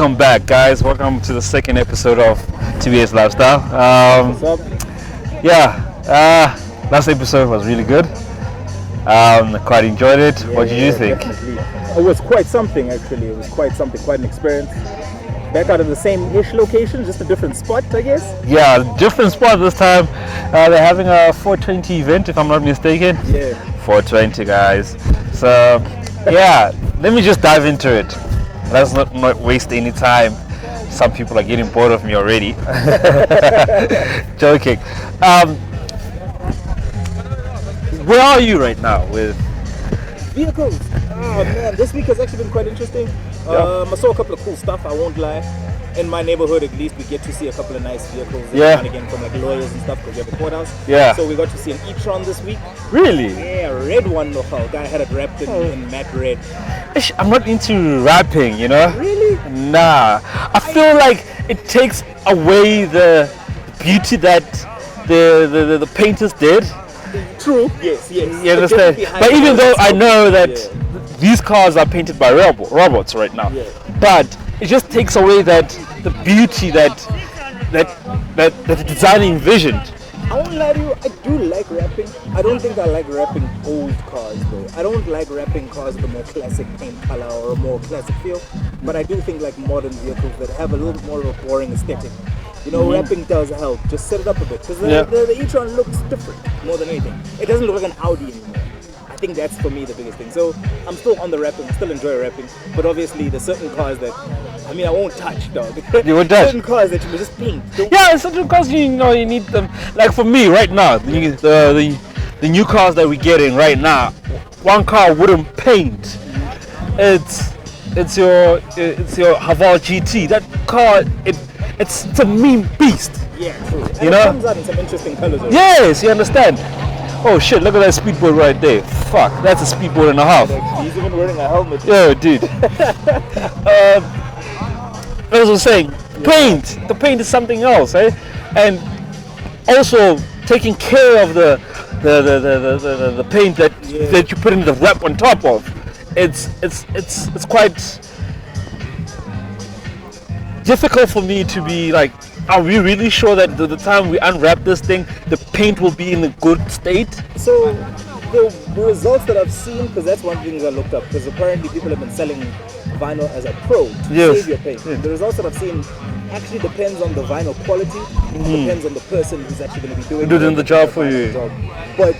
Welcome back, guys. Welcome to the second episode of TBS Lifestyle. What's up? Last episode was really good. Quite enjoyed it. What did you think? Definitely. It was quite something, actually. It was quite something, quite an experience. Back out of the same-ish location, just a different spot, I guess. Yeah, different spot this time. They're having a 420 event, if I'm not mistaken. Yeah. 420, guys. So, yeah, let me just dive into it. Let's not waste any time. Some people are getting bored of me already. Joking. Where are you right now with Vehicles. Oh man, this week has actually been quite interesting. I saw a couple of cool stuff, I won't lie. In my neighborhood, at least, we get to see a couple of nice vehicles every now and again from like lawyers and stuff because we have a courthouse. Yeah. So we got to see an e-tron this week. Really? Yeah, a red one. The guy had it wrapped in matte red. I'm not into rapping, you know? Really? Nah. I feel like it takes away the beauty that the painters did. True. Yes. You understand? But even though I know that these cars are painted by robots right now, but it just takes away the beauty that the designer envisioned. I won't lie to you, I do like rapping. I don't think I like rapping old cars though. I don't like rapping cars with a more classic paint color or a more classic feel. But I do think like modern vehicles that have a little bit more of a boring aesthetic. You know, rapping does help. Just set it up a bit. Because the e-tron looks different more than anything. It doesn't look like an Audi anymore. I think that's for me the biggest thing. So I'm still on the rapping. I still enjoy rapping. But obviously there's certain cars that, I won't touch, dog. You won't touch? Certain cars that you just paint. Yeah, certain cars you need them. Like for me right now, the new cars that we're getting right now, one car wouldn't paint. It's your Haval GT. That car, it's a mean beast. Yeah, true. And you it know? comes out in some interesting colors. Yes, you understand. Oh shit, look at that speedboat right there. Fuck, that's a speedboat and a half. He's even wearing a helmet. Yo, dude. As I was saying, paint. The paint is something else, eh? And also taking care of the paint that you put in the wrap on top of. It's quite difficult for me to be like, are we really sure that the time we unwrap this thing, the paint will be in a good state? So the results that I've seen, because that's one thing I looked up, because apparently people have been selling vinyl as a pro to save your paint. Yeah. The results that I've seen actually depends on the vinyl quality, depends on the person who's actually going to be doing the job for you. But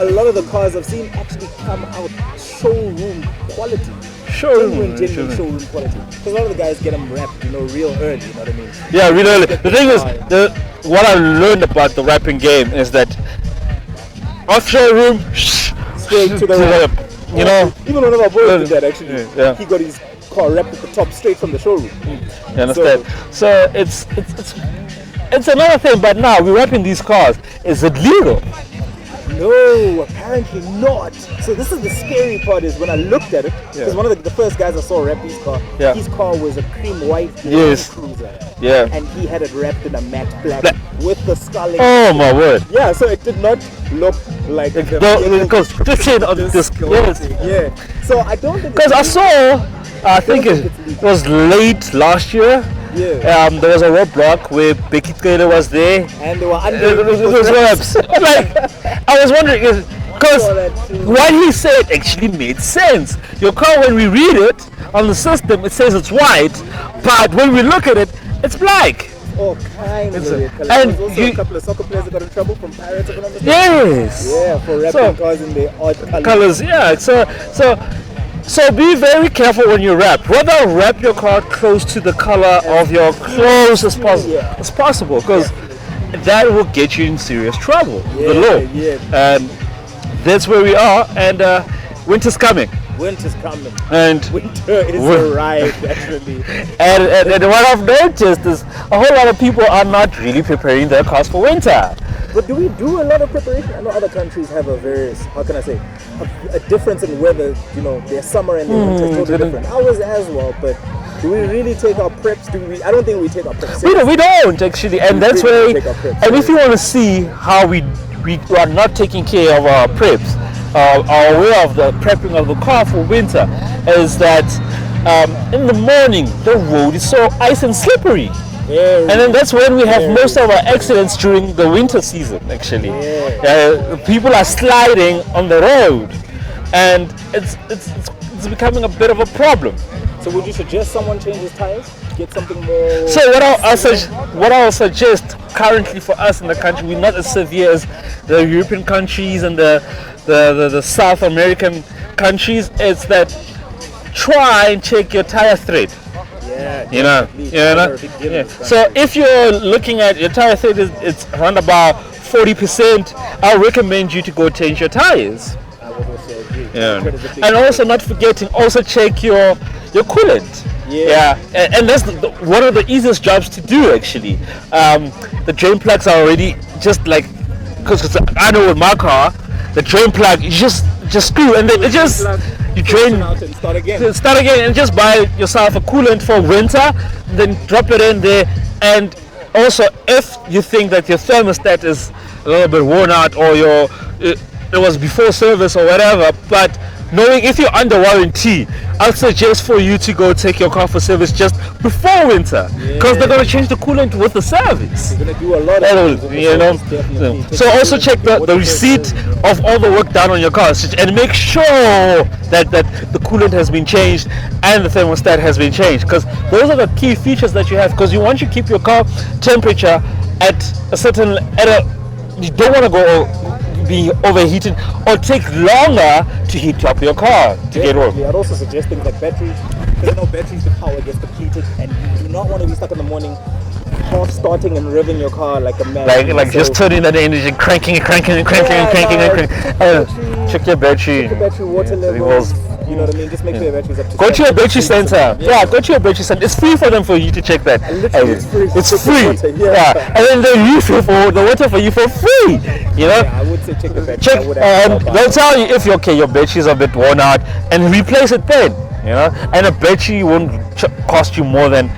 a lot of the cars I've seen actually come out showroom quality. Genuine showroom quality. Because a lot of the guys get them wrapped, real early, you know what I mean? Yeah, real early. The thing is, what I learned about the wrapping game is that off showroom, straight to the wrap. You know? Even one of our boys did that actually. Yeah. He got his car wrapped at the top straight from the showroom. You understand? So it's another thing, but now we're wrapping these cars. Is it legal? No, apparently not. So this is the scary part is when I looked at it, because one of the first guys I saw wrap his car was a cream white Cruiser. Yeah. And he had it wrapped in a matte black with the scarlet. Oh my word. Yeah, so it did not look like it goes just on this. Yeah. So I don't think because I think it was late last year. Yeah. There was a roadblock where Becky Taylor was there. And they were under wraps. Like, I was wondering, because what he said actually made sense. Your car, when we read it on the system, it says it's white, but when we look at it, it's black. All kinds of weird colors. And there was also a couple of soccer players that got in trouble from Pirates, if I'm not mistaken. Yes. Yeah, for wrapping cars in their odd colors. Yeah, so be very careful when you wrap. Rather wrap your car close to the color of your clothes as possible, because that will get you in serious trouble. The law. And that's where we are. And winter's coming. Winter's coming. And winter is arrived, actually. And what I've noticed is a whole lot of people are not really preparing their cars for winter. But do we do a lot of preparation? I know other countries have a difference in weather, their summer and their winter is totally different. Ours as well, but do we really take our preps? I don't think we take our preps. We don't actually, and that's where. And if you want to see how we are not taking care of our preps, our way of the prepping of the car for winter, is that in the morning the road is so ice and slippery. Very, And then that's when we have very. most of our accidents during the winter season, actually. Yeah. People are sliding on the road, and it's becoming a bit of a problem. So would you suggest someone change his tires? Get something more... So what I'll suggest currently for us in the country, we're not as severe as the European countries and the South American countries, is that try and check your tire thread. Yeah, You know. Yeah. So if you're looking at your tire thread, it's around about 40%. I recommend you to go change your tires. I would also agree. Yeah. Tread is a big And also difference. not forgetting, also check your coolant. Yeah. And that's one of the easiest jobs to do, actually. The drain plugs are already just like, because I know with my car, the drain plug you just screw and then it just you drain. Out and start again. Start again and just buy yourself a coolant for winter, then drop it in there. And also, if you think that your thermostat is a little bit worn out or it was before service or whatever, but knowing if you're under warranty, I'd suggest for you to go take your car for service just before winter, because they're going to change the coolant with the service. You're gonna do a lot of things, You know. definitely. So also check the receipt of all the work done on your car, and make sure that the coolant has been changed and the thermostat has been changed, because those are the key features that you have, because you want to keep your car temperature at a certain you don't want to go be overheating or take longer to heat up your car to get warm. I'd also suggest things like batteries, because batteries, the power gets depleted, and you do not want to be stuck in the morning half starting and revving your car like a man. Like just turning that engine, cranking. Check your battery. The battery water levels. You know what I mean? Just make sure your battery's up to Go to your battery center. Yeah, go to your battery center. It's free for them for you to check that. Literally, it's free. It's free. Water, Yeah. And then they refill for the water for you for free. You know? Yeah, I would say check the battery. Check, I would and they'll tell you if your battery is a bit worn out, and replace it then. You know? And a battery won't cost you more than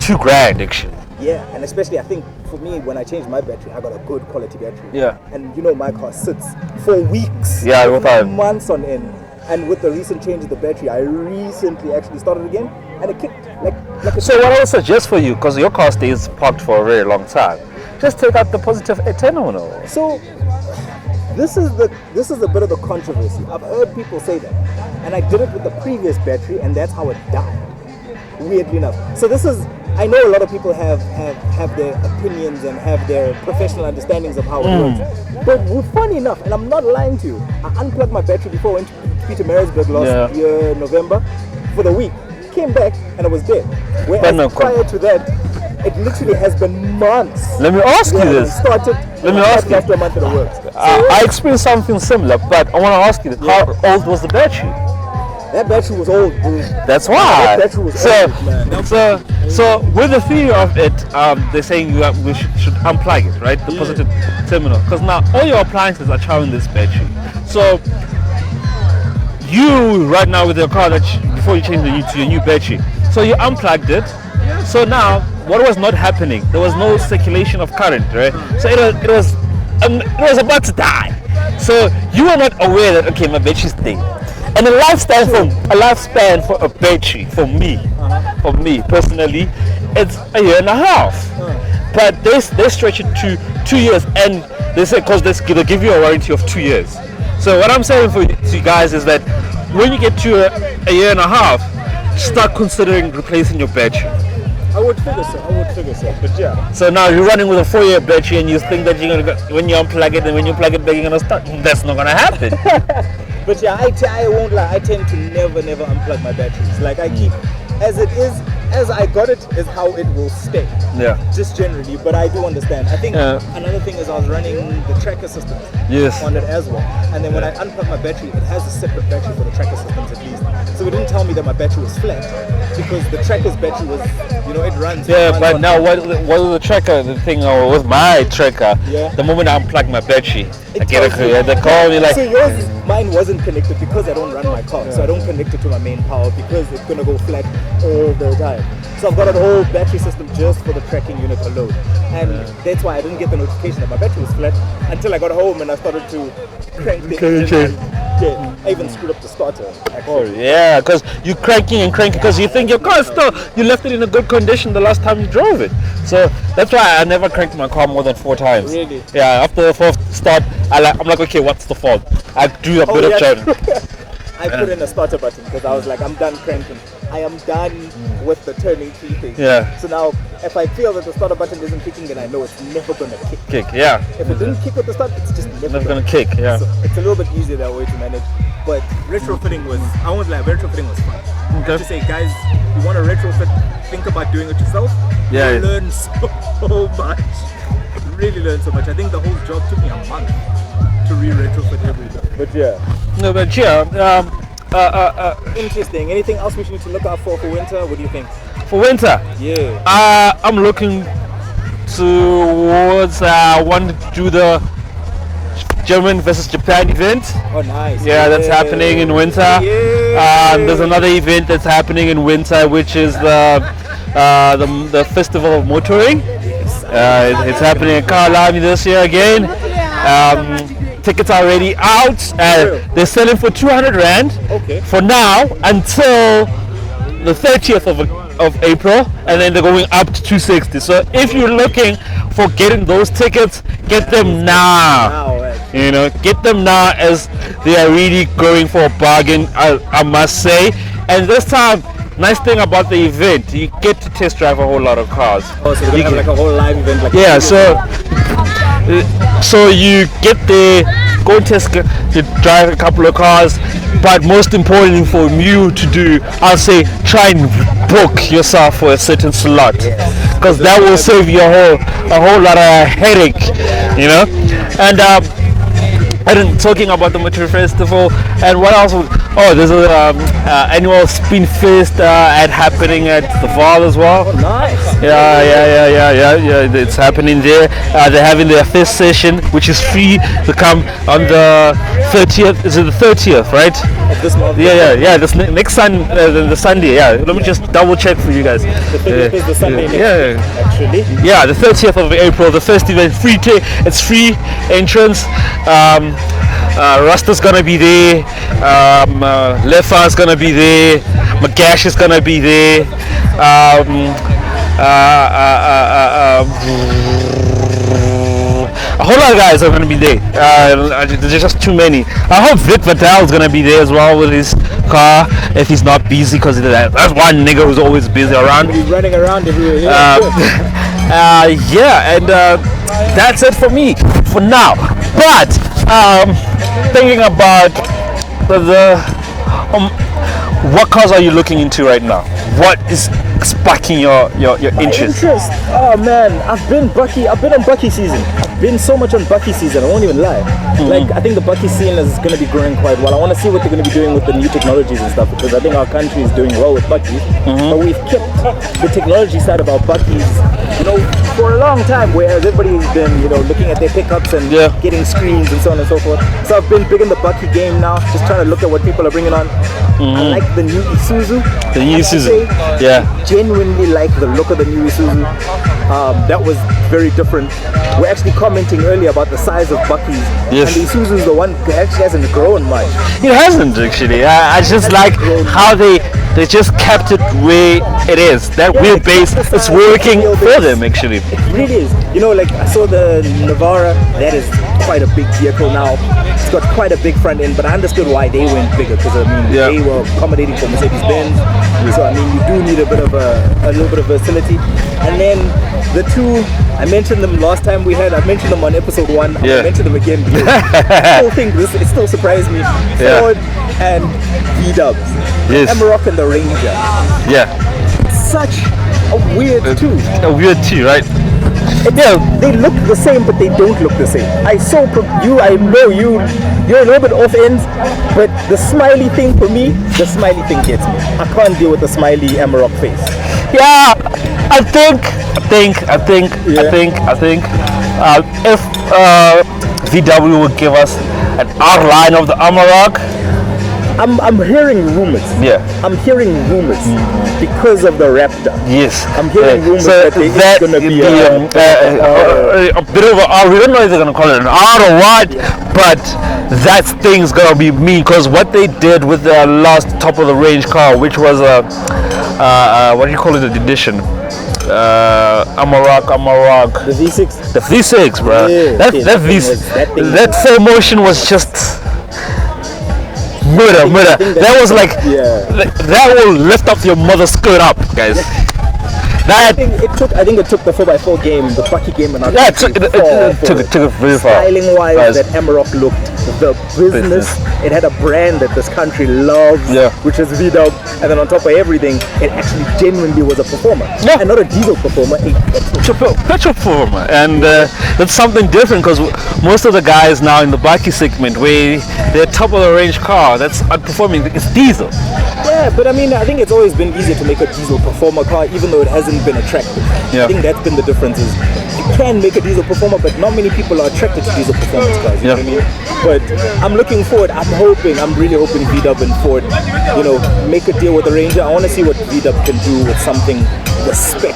$2,000 actually. Yeah, and especially I think for me, when I changed my battery, I got a good quality battery. Yeah. And my car sits for weeks. Yeah, if without- not months on end. And with the recent change of the battery, I recently actually started again, and it kicked like a... So what I would suggest for you, because your car stays parked for a very long time, just take out the positive terminal. So this is a bit of the controversy. I've heard people say that, and I did it with the previous battery, and that's how it died. Weirdly enough. So I know a lot of people have their opinions and have their professional understandings of how it works. But funny enough, and I'm not lying to you, I unplugged my battery before I went to Peter Marisburg last year, November, for the week. Came back and it was dead. Whereas prior to that, it literally has been months. Let me ask you this. Let me ask you. After a month it works. I experienced something similar, but I want to ask you this. How old was the battery? That battery was old, bro. That's why. That battery was old, man. So with the theory of it, they're saying we should unplug it, right? The positive terminal, because now all your appliances are charging this battery. So you right now with your car before you change to your new battery, so you unplugged it. So now what was not happening? There was no circulation of current, right? So it was about to die. So you were not aware that okay, my battery's dead. And a lifespan for a battery, for me personally, it's a year and a half. But they stretch it to 2 years, and they say because they'll give you a warranty of 2 years. So what I'm saying to you guys is that when you get to a year and a half, start considering replacing your battery. I would figure so, but yeah. So now you're running with a 4-year battery, and you think that you're gonna when you unplug it and when you plug it back you're gonna start. That's not gonna happen. But yeah, I won't lie. I tend to never unplug my batteries. Like I keep as it is, as I got it is how it will stay. Yeah. Just generally, but I do understand. I think another thing is I was running the tracker systems on it as well. And then when I unplug my battery, it has a separate battery for the tracker systems at least. So it didn't tell me that my battery was flat because the tracker's battery was, it runs. Yeah, but now what was the tracker? The thing with my tracker, the moment I unplug my battery, I get they call me like. So mine wasn't connected because I don't run my car, so I don't connect it to my main power because it's gonna go flat all the time. So I've got a whole battery system just for the tracking unit alone, and that's why I didn't get the notification that my battery was flat until I got home and I started to crank the engine. Yeah, I even screwed up the starter. Oh yeah, because you're cranking and cranking because you think your car is still, you left it in a good condition the last time you drove it. So that's why I never cranked my car more than 4 times. Really? Yeah, after the 4th start, I'm like, okay, what's the fault? I do a bit of turn. I put in a starter button because I was like, I'm done cranking. I am done with the turning key thing. Yeah. So now, if I feel that the starter button isn't kicking, then I know it's never gonna kick. Yeah. If it didn't kick with the start, it's just never Never gonna kick, yeah. So it's a little bit easier that way to manage. But retrofitting was, I won't lie, retrofitting was fun. I have to say, guys, you want to retrofit, think about doing it yourself. Yeah. You learn so much. Really learn so much. I think the whole job took me a month to retrofit everything. But yeah. No, but yeah. Interesting. Anything else we need to look out for winter? What do you think? For winter, Yeah. I'm looking towards want to do the German versus Japan event. Oh, nice. Yeah, that's happening in winter. Yeah. There's another event that's happening in winter, which is the Festival of Motoring. It's happening in Kalami this year again. Tickets are already out. They're selling for 200 Rand for now until the 30th of April, and then they're going up to 260. So if you're looking for getting those tickets, get them now. You know, get them now as they are really going for a bargain, I must say. And this time, nice thing about the event, you get to test drive a whole lot of cars. Oh, so you have like a whole live event, like yeah. So you get there, go and test, to drive a couple of cars, but most importantly for you to do, I'll say, try and book yourself for a certain slot, because that will save you a whole lot of headache, you know. And talking about the Motor Festival, and what else? There's an annual Spin Fest happening at the Val as well. Oh, nice. Yeah. It's happening there. They're having their first session, which is free to come on the 30th. Is it the 30th, right? Of this month. Yeah. This next the Sunday. Yeah. Let me just double check for you guys. The 30th is the Sunday next week, actually. Yeah, the 30th of April, the first event, it's free entrance. Rasta's gonna be there, Lefa's gonna be there, Magash is gonna be there, a whole lot of guys are gonna be there. There's just too many. I hope Vic Vidal's gonna be there as well with his car, if he's not busy, because that's one nigga who's always busy around. He's running around everywhere. And that's it for me for now. But thinking about what cars are you looking into right now? What is sparking your interest? Oh man, I've been on Bucky season. I've been so much on Bucky season, I won't even lie. Like, I think the Bucky scene is going to be growing quite well. I want to see what they're going to be doing with the new technologies and stuff, because I think our country is doing well with Buckies. But we've kept the technology side of our Buckies, for a long time, whereas everybody's been, looking at their pickups and getting screens and so on and so forth. So I've been big in the Bucky game now, just trying to look at what people are bringing on. I like the new Isuzu. The new Isuzu, yeah. Genuinely like the look of the new Isuzu. That was very different. We're actually commenting earlier about the size of Bucky's. Yes. And the Isuzu is the one that actually hasn't grown much. It hasn't actually. I just like how they just kept it where it is. That wheelbase is working for them actually. It really is. Like I saw the Navara. That is quite a big vehicle now. It's got quite a big front end, but I understood why they went bigger, because they were accommodating for Mercedes-Benz. So you do need a little bit of versatility. And then the two, I mentioned them last time I mentioned them on episode 1. I mentioned them again because I still think it still surprised me. Ford and V-Dubs. Yes. Amarok and the Ranger. Yeah. Such a weird two. A weird two, right? They look the same, but they don't look the same. I know you're a little bit off ends, but the smiley thing for me, the smiley thing gets me. I can't deal with the smiley Amarok face. Yeah, I think if VW would give us an outline of the Amarok, I'm hearing rumors. Yeah. I'm hearing rumors because of the Raptor. Yes. I'm hearing rumors so that it's going to be a bit of a, we don't know if they're going to call it an art or what, but that thing's going to be mean, because what they did with their last top of the range car, which was a what do you call it, the edition? Amarok. the V6. The V6, bro. Yeah, that okay, that that V thing was- that thing that 4Motion was just murder. That was like that will lift up your mother's skirt up, guys. I That think it took the 4x4 game, the Bucky game, and yeah, it took it very far. styling wise, Guys. that Amarok looked the business. It had a brand that this country loves, Yeah. which is V-Dub, and then on top of everything, it actually genuinely was a performer, Yeah. and not a diesel performer, a Petrol performer, and that's something different, because most of the guys now in the bike segment, where they're top of the range car that's outperforming, it's diesel. Yeah, but I mean, I think it's always been easier to make a diesel performer car, even though it hasn't been attractive. Yeah. I think that's been the difference. Is you can make a diesel performer, but not many people are attracted to diesel performance cars. You know what I mean? But I'm looking forward. I'm really hoping V-Dub and Ford, make a deal with the Ranger. I want to see what V-Dub can do with something the spec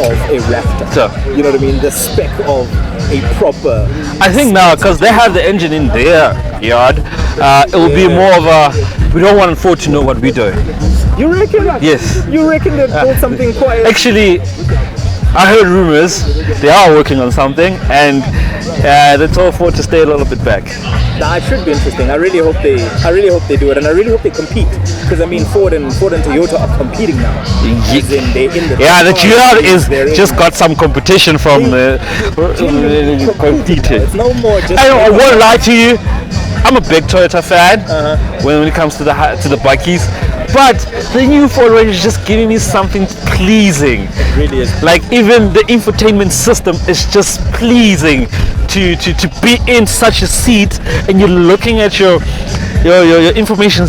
of a Raptor. Sure. You know what I mean? The spec of a proper. I think now, because they have the engine in their yard, it will be more of a, we don't want Ford to know what we're doing. You reckon? Yes. You reckon they built something quite? Actually, I heard rumors they are working on something, and they told Ford to stay a little bit back. Nah, it should be interesting. I really hope they do it, and I really hope they compete. Because I mean, Ford and Toyota are competing now. As in, they're in the The cars, GR is they're in- just got some competition from competing. It's no more just. I won't lie to you. I'm a big Toyota fan when it comes to the bikies, but the new Ford Ranger is just giving me something pleasing. It really is. Like even the infotainment system is just pleasing to be in such a seat, and you're looking at your information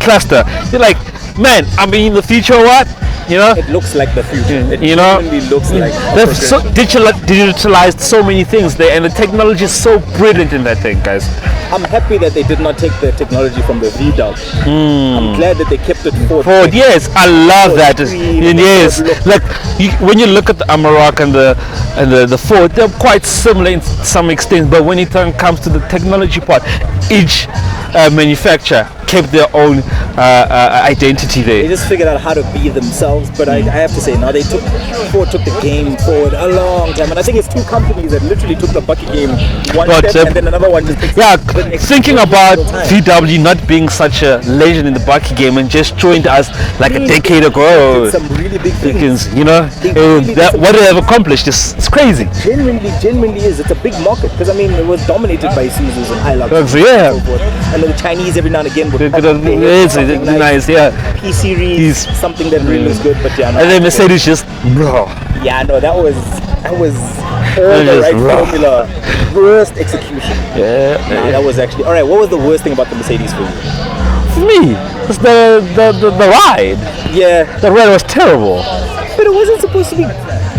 cluster. You're like, man, I'm in the future or what? It looks like the future. It genuinely looks like. They've digitalized so many things there, and the technology is so brilliant in that thing, guys. I'm happy that they did not take the technology from the V-Dub. I'm glad that they kept it Ford. Yes, I love that. Green, Yes, look. like when you look at the Amarok and the Ford, they're quite similar in some extent. But when it comes to the technology part, each manufacturer kept their own identity They there. just figured out how to be themselves, but I have to say, now Ford took the game forward a long time, and I think it's two companies that literally took the Bucky game one step, and then another one just takes the next thinking step about all the time. VW not being such a legend in the Bucky game and just joined us like a decade ago. Did some really big things. What they have accomplished is crazy. Genuinely is. It's a big market because I mean it was dominated by Isuzus and Hilux. Yeah. And so forth. And then the Chinese every now and again would It's something nice, yeah. P series, something that really looks good. But yeah, no, And then Mercedes just, bro. yeah, no, that was all the just right rough. formula, worst execution. Yeah. Nah, that was actually all right. What was the worst thing about the Mercedes for you? For me, it's the ride. Yeah, The ride was terrible. but it wasn't supposed to be.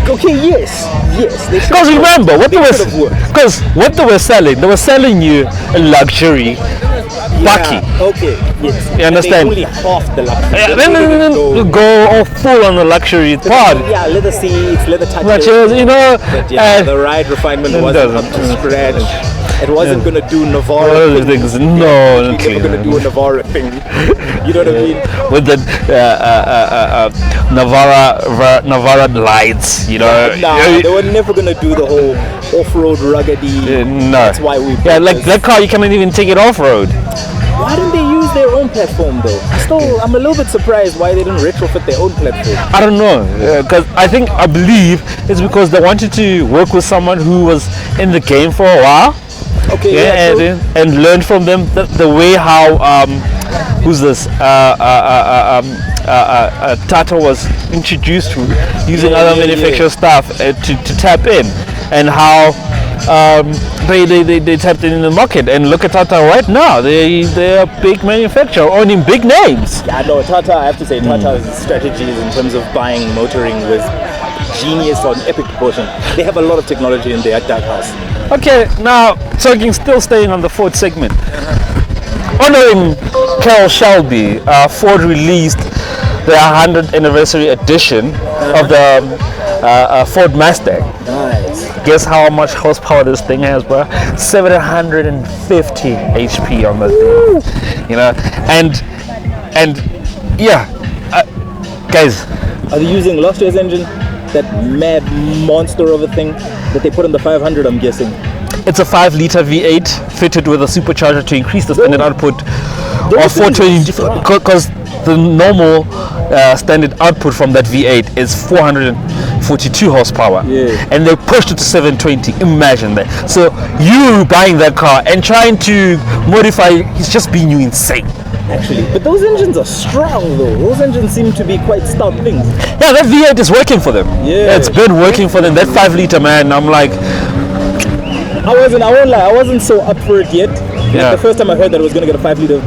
Okay, yes. They should Because have remember, worked. They should have worked. what they were selling you a luxury Bucky. Yeah, okay, yes. You understand? Only half the luxury. Yeah, They didn't then go all full on the luxury part. Yeah, leather seats, leather touches. Matches, But yeah, the ride refinement wasn't up to scratch. It wasn't gonna do Navarra things. No, It's never gonna do a Navarra thing. You know what I mean? with the Navara lights, Nah, they were never gonna do the whole off-road ruggedy. No. That's why we. Yeah, built like this. that car, you cannot even take it off road. Why didn't they use their own platform though? I'm a little bit surprised why they didn't retrofit their own platform. I don't know, because I believe it's because they wanted to work with someone who was in the game for a while. Okay, Yeah, true. and learn from them the way how who's this Tata was introduced to using other manufacturer stuff to tap in, and how they tapped in the market. And look at Tata right now, they're a big manufacturer owning big names. Yeah, no, Tata, I have to say, Tata's strategies in terms of buying motoring was genius on epic proportion. They have a lot of technology in their dark house. Okay, now still staying on the Ford segment. honoring Carroll Shelby, Ford released the 100th anniversary edition of the Ford Mustang. Nice. Guess how much horsepower this thing has, bro? 750 HP on the thing. You know, and yeah, guys. Are they using last year's engine? That mad monster of a thing that they put on the 500, I'm guessing. It's a 5-liter V8 fitted with a supercharger to increase the standard output of 420, because the normal standard output from that V8 is 442 horsepower, and they pushed it to 720. Imagine that. So you buying that car and trying to modify it's just being you insane. Actually, but those engines are strong though. Those engines seem to be quite stout things. Yeah, that V8 is working for them. Yeah, it's been working for them. That 5-liter, man, I'm like, I won't lie, I wasn't so up for it yet. Yeah. Like the first time I heard that I was going to get a 5-liter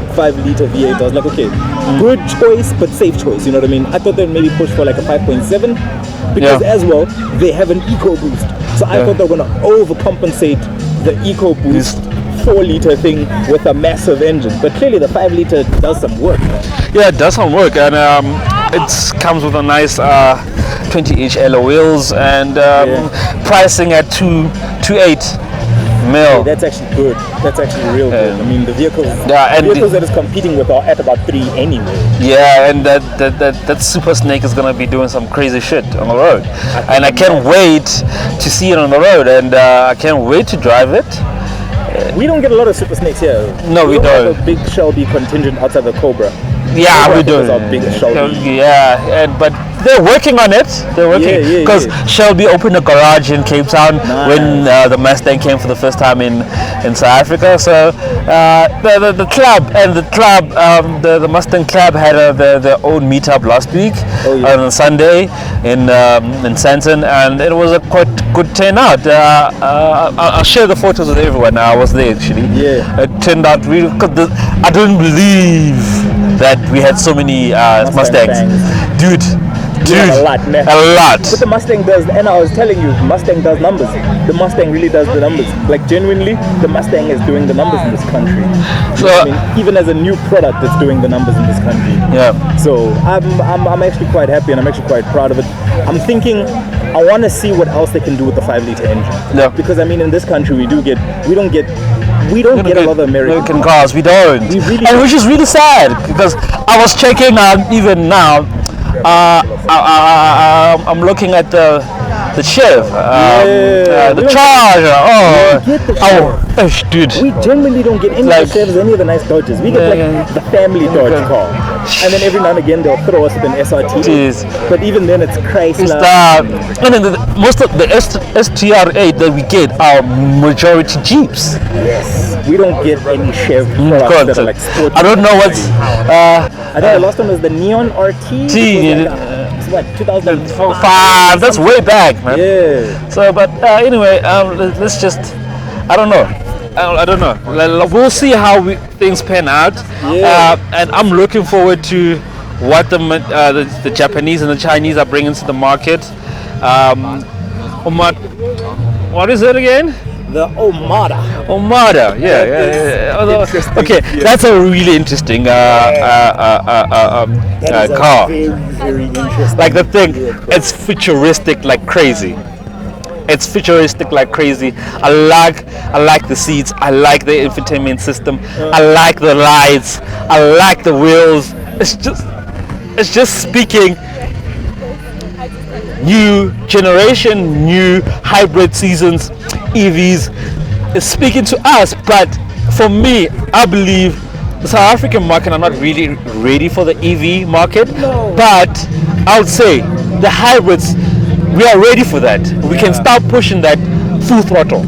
V8, I was like, okay, good choice, but safe choice, you know what I mean? I thought they'd maybe push for like a 5.7, because as well, they have an EcoBoost. So I thought they were going to overcompensate the EcoBoost 4-liter thing with a massive engine. But clearly the 5-liter does some work. Yeah, it does some work, and it comes with a nice 20-inch alloy wheels and pricing at 2.8 mil. Hey, that's actually good. That's actually real good. I mean, the vehicles that it's competing with are at about 3 anyway. Yeah, and that Super Snake is gonna be doing some crazy shit on the road, and I can't wait to see it on the road, and I can't wait to drive it. We don't get a lot of Super Snakes here. No, we don't. Have a big Shelby contingent outside the Cobra. Yeah, Cobra we do. Is our big Shelby. Yeah, but they're working on it. They're working because Shelby opened a garage in Cape Town when the Mustang came for the first time in South Africa. So the club the Mustang club had their own meetup last week on Sunday in Sandton, and it was a quite good turnout. I'll share the photos with everyone. I was there actually. Yeah, it turned out really. I don't believe that we had so many Mustangs, dude. A lot, man. A lot. But the Mustang does, and I was telling you, Mustang does numbers. The Mustang really does the numbers. Like genuinely, the Mustang is doing the numbers in this country. So I mean, even as a new product, it's doing the numbers in this country. Yeah. So I'm actually quite happy, and I'm actually quite proud of it. I'm thinking, I want to see what else they can do with the 5-liter engine. Yeah. Because I mean, in this country, we don't get a lot of American cars. We don't. We really and which is really sad, because I was checking even now. I'm looking at the Chev, the Charger. Dude. We generally don't get any of the Chevs, any of the nice Dodges. We get the family Dodge car, and then every now and again they'll throw us an SRT. Jeez. But even then it's Chrysler. And then most of the STR8 that we get are majority Jeeps. Yes. We don't get any Chev products that are like sporty. I don't know what's. I think the last one was the Neon RT. What, 2005? That's way back, man. Yeah. So, but anyway, let's just. I don't know. We'll see how things pan out. Yeah. And I'm looking forward to what the Japanese and the Chinese are bringing to the market. What is it again? The Omada. Yeah. Okay, that's a really interesting car. Very, very interesting. Like the thing, it's futuristic like crazy. I like the seats. I like the infotainment system. I like the lights. I like the wheels. It's just speaking new generation, new hybrid seasons, EVs. It's speaking to us, but for me, I believe the South African market are not really ready for the EV market. No. But I would say the hybrids, we are ready for that. We can start pushing that full throttle.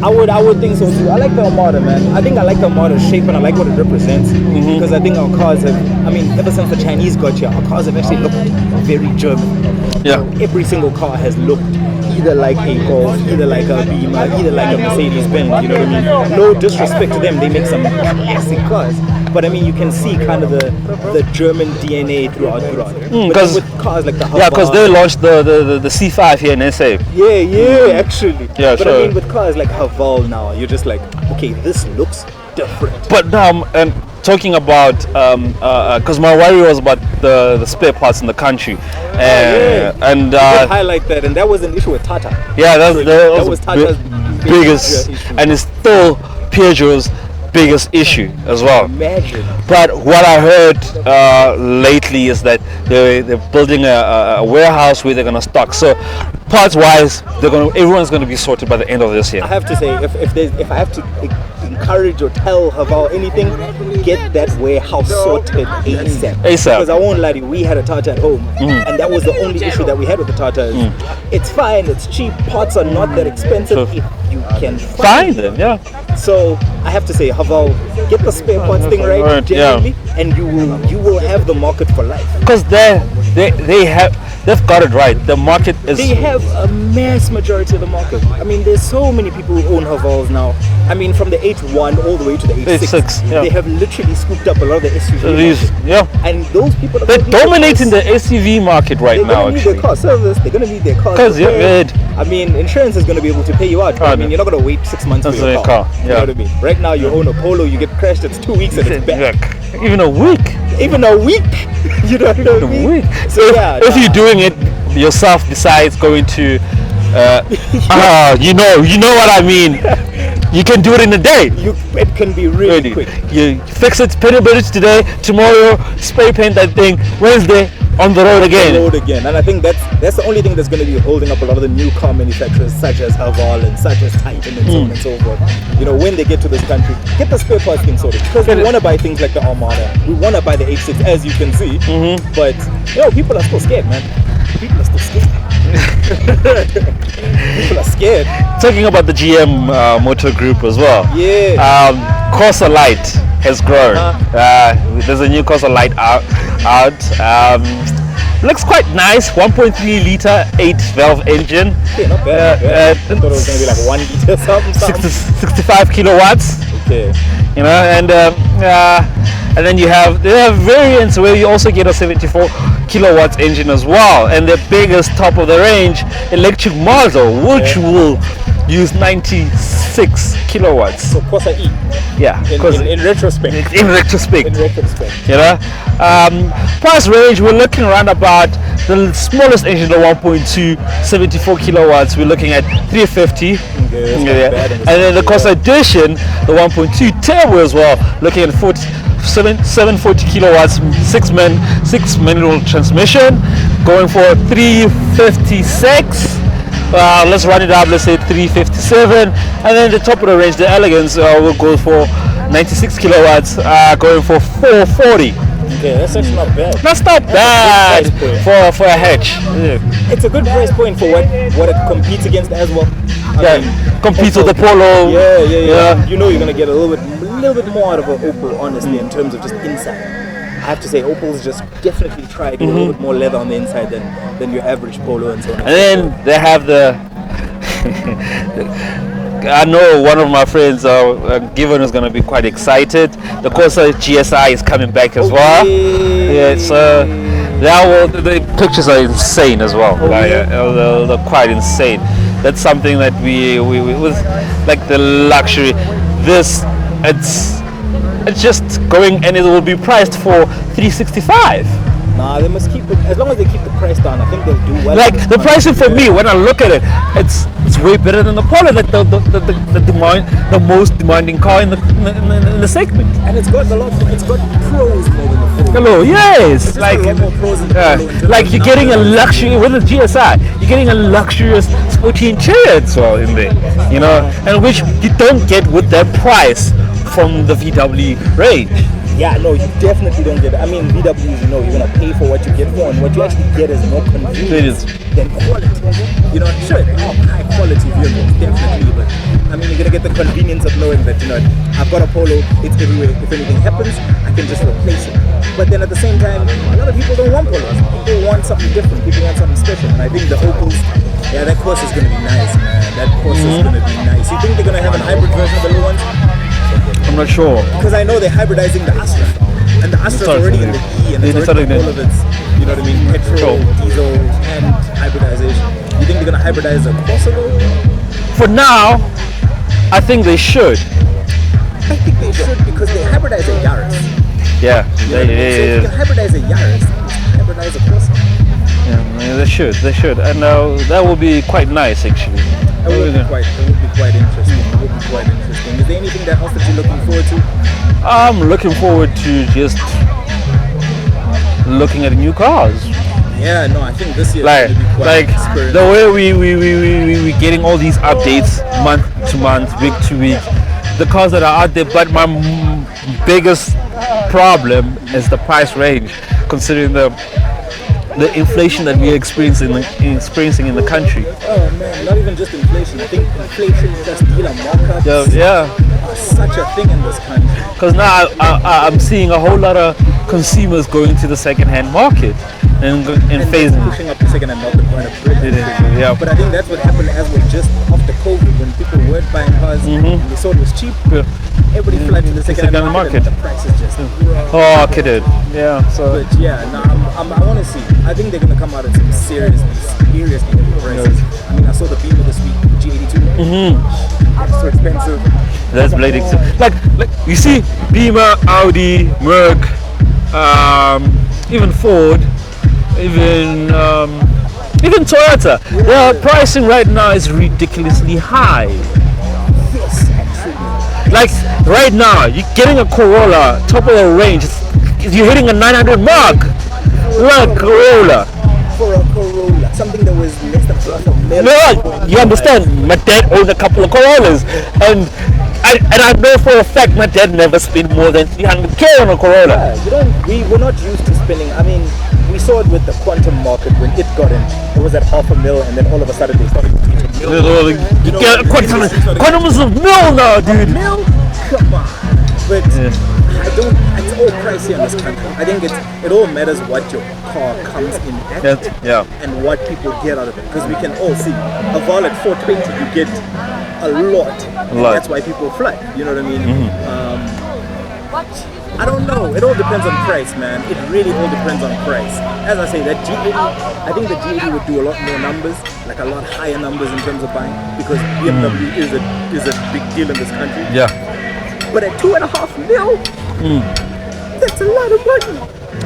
I would think so too. I like the Armada, man. I think I like the Armada's shape, and I like what it represents. Because I think our cars have, ever since the Chinese got here, our cars have actually looked very German. Yeah. Every single car has looked either like a Golf, either like a Beamer, either like a Mercedes-Benz, you know what I mean? No disrespect to them, they make some classic cars. But I mean, you can see kind of the German DNA throughout. But with cars like the Haval, yeah, because they launched the C5 here in SA. Yeah, actually. Yeah, but sure. I mean, with cars like Haval now, you're just like, okay, this looks different. But now, and talking about because my worry was about the spare parts in the country, and highlight that, and that was an issue with Tata. yeah, that was Tata's biggest, issue. and it's still Peugeot's biggest issue as well. Imagine. But what I heard lately is that they're building a warehouse where they're gonna stock. So parts wise, everyone's gonna be sorted by the end of this year. I have to say, if I have to encourage or tell about anything, get that warehouse sorted ASAP. Because I won't lie to you, we had a Tata at home, and that was the only issue that we had with the Tata. It's fine, it's cheap, parts are not that expensive if you can find them. Yeah. So I have to say, Haval, get the spare parts thing right, genuinely, and you will have the market for life. Because they've got it right. The market is. They have a mass majority of the market. I mean, there's so many people who own Havals now. I mean, from the H1 all the way to the H6. Yeah. They have literally scooped up a lot of the SUVs. Yeah. And those people they're dominating the SUV market right now. They're going to need their car service. They're going to need their car. I mean, insurance is going to be able to pay you out. But I mean, you're not going to wait 6 months for your car. You know what I mean? Right now, you own a Polo, you get crashed, it's 2 weeks and it's back. Even a week. Even a week. You know what I mean? A week. So if you're doing it yourself, besides going to, you know what I mean. You can do it in a day. It can be really quick. You fix it, paint a bridge today, tomorrow spray paint that thing, Wednesday on the road again. And I think that's the only thing that's going to be holding up a lot of the new car manufacturers, such as Haval and such as Titan and so on and so forth. You know, when they get to this country, get the spare parts thing sorted. Because we want to buy things like the Armada, we want to buy the H6, as you can see. But people are still scared, man. People are still scared. People are scared. Talking about the GM motor group as well. Yeah. Corsa Light has grown. There's a new Corsa Light out. Looks quite nice. 1.3 liter 8-valve engine. Okay, not bad. I thought it was going to be like 1 liter something. 65 kilowatts. Okay. You know, and then they have variants where you also get a 74 kilowatts engine as well, and the biggest top of the range electric model, which will use 96 kilowatts. So Corsa E. Yeah. In retrospect. In retrospect. You know, price range, we're looking around about the smallest engine, the 1.2, 74 kilowatts. We're looking at 350. And then the Corsa Edition, the 1.2 turbo as well, looking at 740 kilowatts, 6 manual transmission, going for 356. Let's run it up, let's say 357, and then the top of the range, the Elegance, will go for 96 kilowatts, going for 440. Okay, that's actually not bad. That's not bad for a hatch. It's a good price point for what it competes against as well. Competes with the Polo. Yeah. You know, you're gonna get a little bit more out of an Opel, honestly, in terms of just inside. I have to say, Opel's just definitely try to get a little bit more leather on the inside than your average Polo and so on. And then they have the. I know one of my friends, Given, is going to be quite excited. The Corsa GSI is coming back as well. Yeah, so the pictures are insane as well. They're quite insane. That's something that we with like the luxury. It's just going, and it will be priced for 365. Nah, they must keep it, as long as they keep the price down. I think they'll do well. Like the pricing for me, when I look at it, it's way better than the Polo, like the most demanding car in the segment. And it's got pros more than the Polo. Hello, yes, it's like a lot more pros than the Polo. Like you're getting a luxury with the GSI. You're getting a luxurious sporty interior as well in there, you know, and which you don't get with that price from the VW range. Yeah, no, you definitely don't get it. I mean, VWs, you're going to pay for what you get for, and what you actually get is more convenience than quality. You know, sure, they are high quality vehicles, definitely, but I mean, you're going to get the convenience of knowing that, I've got a Polo, it's everywhere. If anything happens, I can just replace it. But then at the same time, a lot of people don't want Polos. People want something different. People want something special. And I think the Opels, that course is going to be nice, man. That course is going to be nice. You think they're going to have a hybrid version of the little ones? I'm not sure. Because I know they're hybridizing the Astra. And the Astra's already in the E, and it's already all of its, you know what I mean, petrol, diesel, and hybridization. You think they're going to hybridize a Corsa though? For now, I think they should. I think they should because they hybridize a Yaris. Yeah, You know what I mean? So if you can hybridize a Yaris, hybridize a Corsa. yeah, they should, and that would be quite nice actually. It would be quite interesting. Is there anything else that you're looking forward to? I'm looking forward to just looking at new cars. Yeah, no, I think this year Like is going to be quite spirited. the way we getting all these updates month to month, week to week, the cars that are out there. But my biggest problem is the price range, considering the inflation that we're experiencing in the country. Oh man, not even just inflation. I think inflation plus dealer markups Yeah. are such a thing in this country. Because now I'm seeing a whole lot of consumers going to the second-hand market and phasing. Pushing up the second-hand market quite a bit. Yeah. But I think that's what happened as we're just after COVID, when people weren't buying cars and they saw it was cheap. Yeah. Everybody flooded to the second-hand market. And the prices just Oh, okay, dude. Yeah. So. But yeah, no, I want to see. I think they're gonna come out at some serious prices. I mean, I saw the Beamer this week, G82. That's so expensive. That's blading. Like you see, Beamer, Audi, Merc, even Ford, even Toyota. Their pricing right now is ridiculously high. Yes, actually. Like right now, you're getting a Corolla, top of the range. You're hitting a 900 mark. Look, Corolla. For a Corolla, something that was less than $500,000. No, you understand? My dad owned a couple of Corollas, and I know for a fact my dad never spent more than 300K on a Corolla. Yeah, we're not used to spending. I mean, we saw it with the quantum market when it got in. It was at $500,000, and then all of a sudden they started to get a million. Quantum is a mill now, dude. Mil? Come on. But I don't. It's all pricey in this country. I think it all matters what your car comes in at and what people get out of it. Because we can all see a Vol at 420, you get a lot. And that's why people fly. You know what I mean? I don't know. It all depends on price, man. It really all depends on price. As I say, that G80, I think the G80 would do a lot more numbers, like a lot higher numbers in terms of buying, because BMW is a big deal in this country. Yeah. But at $2.5 million, that's a lot of money.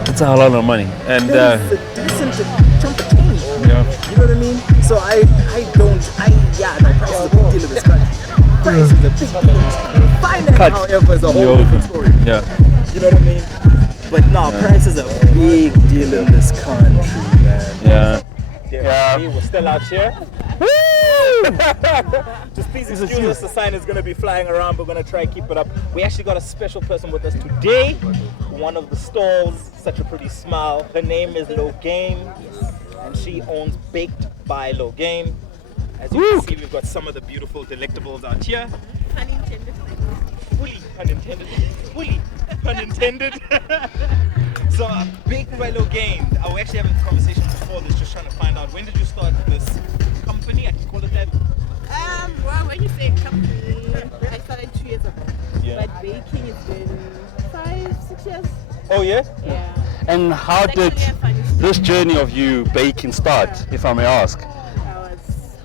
It's a lot of money, and That is a decent chunk of change. yeah. You know what I mean? So the price is a big deal in this country. Price is a big deal. Finance, however, is a whole different story. Yeah. You know what I mean? But no, price is a big deal in this country, man. Yeah. We're still out here. Just please excuse us, the sign is going to be flying around. We're going to try and keep it up. We actually got a special person with us today. One of the stalls, such a pretty smile. Her name is Low Game, and she owns Baked by Low Game. As you can see, we've got some of the beautiful delectables out here. Pun intended. Fully pun intended. Fully pun intended. So, Baked by Low Game. I was actually having a conversation before this, just trying to find out, when did you start this company? I can call it that. Well, when you say company, I started 2 years ago. Yeah. But baking has been 5-6 years. Oh yeah? Yeah. And how It's did actually a funny story. this journey of you baking start, if I may ask? I was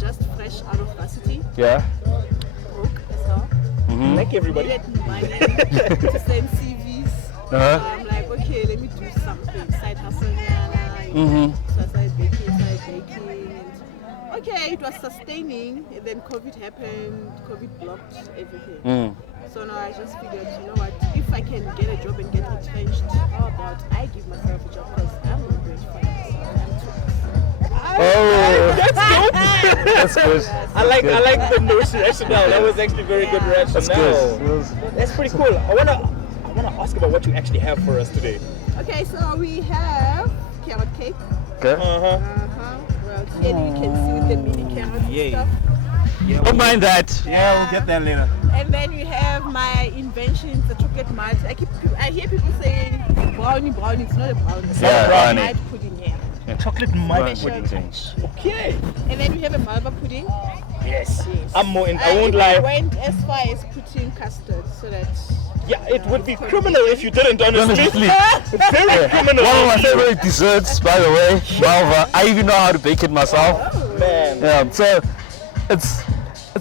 just fresh out of varsity, Yeah. broke as hell. Like everybody. Needed money to send CVs. Uh-huh. So I'm like, okay, let me do something. Side hustle. So I started baking. And okay, it was sustaining. And then COVID happened. COVID blocked everything. So now I just figured, you know what? If I can get a job and get retrenched, how about I give myself a job? Because I'm not going to find myself. That's good. I like the notion rationale. That was actually very good rationale. That's pretty cool. I wanna ask about what you actually have for us today. Okay, so we have carrot cake. Okay. Well, clearly you can see with the mini carrots and stuff. Don't mind that. Yeah, we'll get that later. And then you have my invention, the chocolate malt. I hear people saying brownie. It's not a brownie. It's Yeah, a brownie. malt pudding, yeah. Chocolate mud Special pudding. touch. Okay. And then you have a malva pudding. Yes. Yes. I'm more in. I won't even lie. went as far as putting custard so that. Yeah, it would be criminal if you didn't, honestly. Honestly. Very criminal. One of my favorite desserts, by the way, malva. I even know how to bake it myself. Man. Yeah, so it's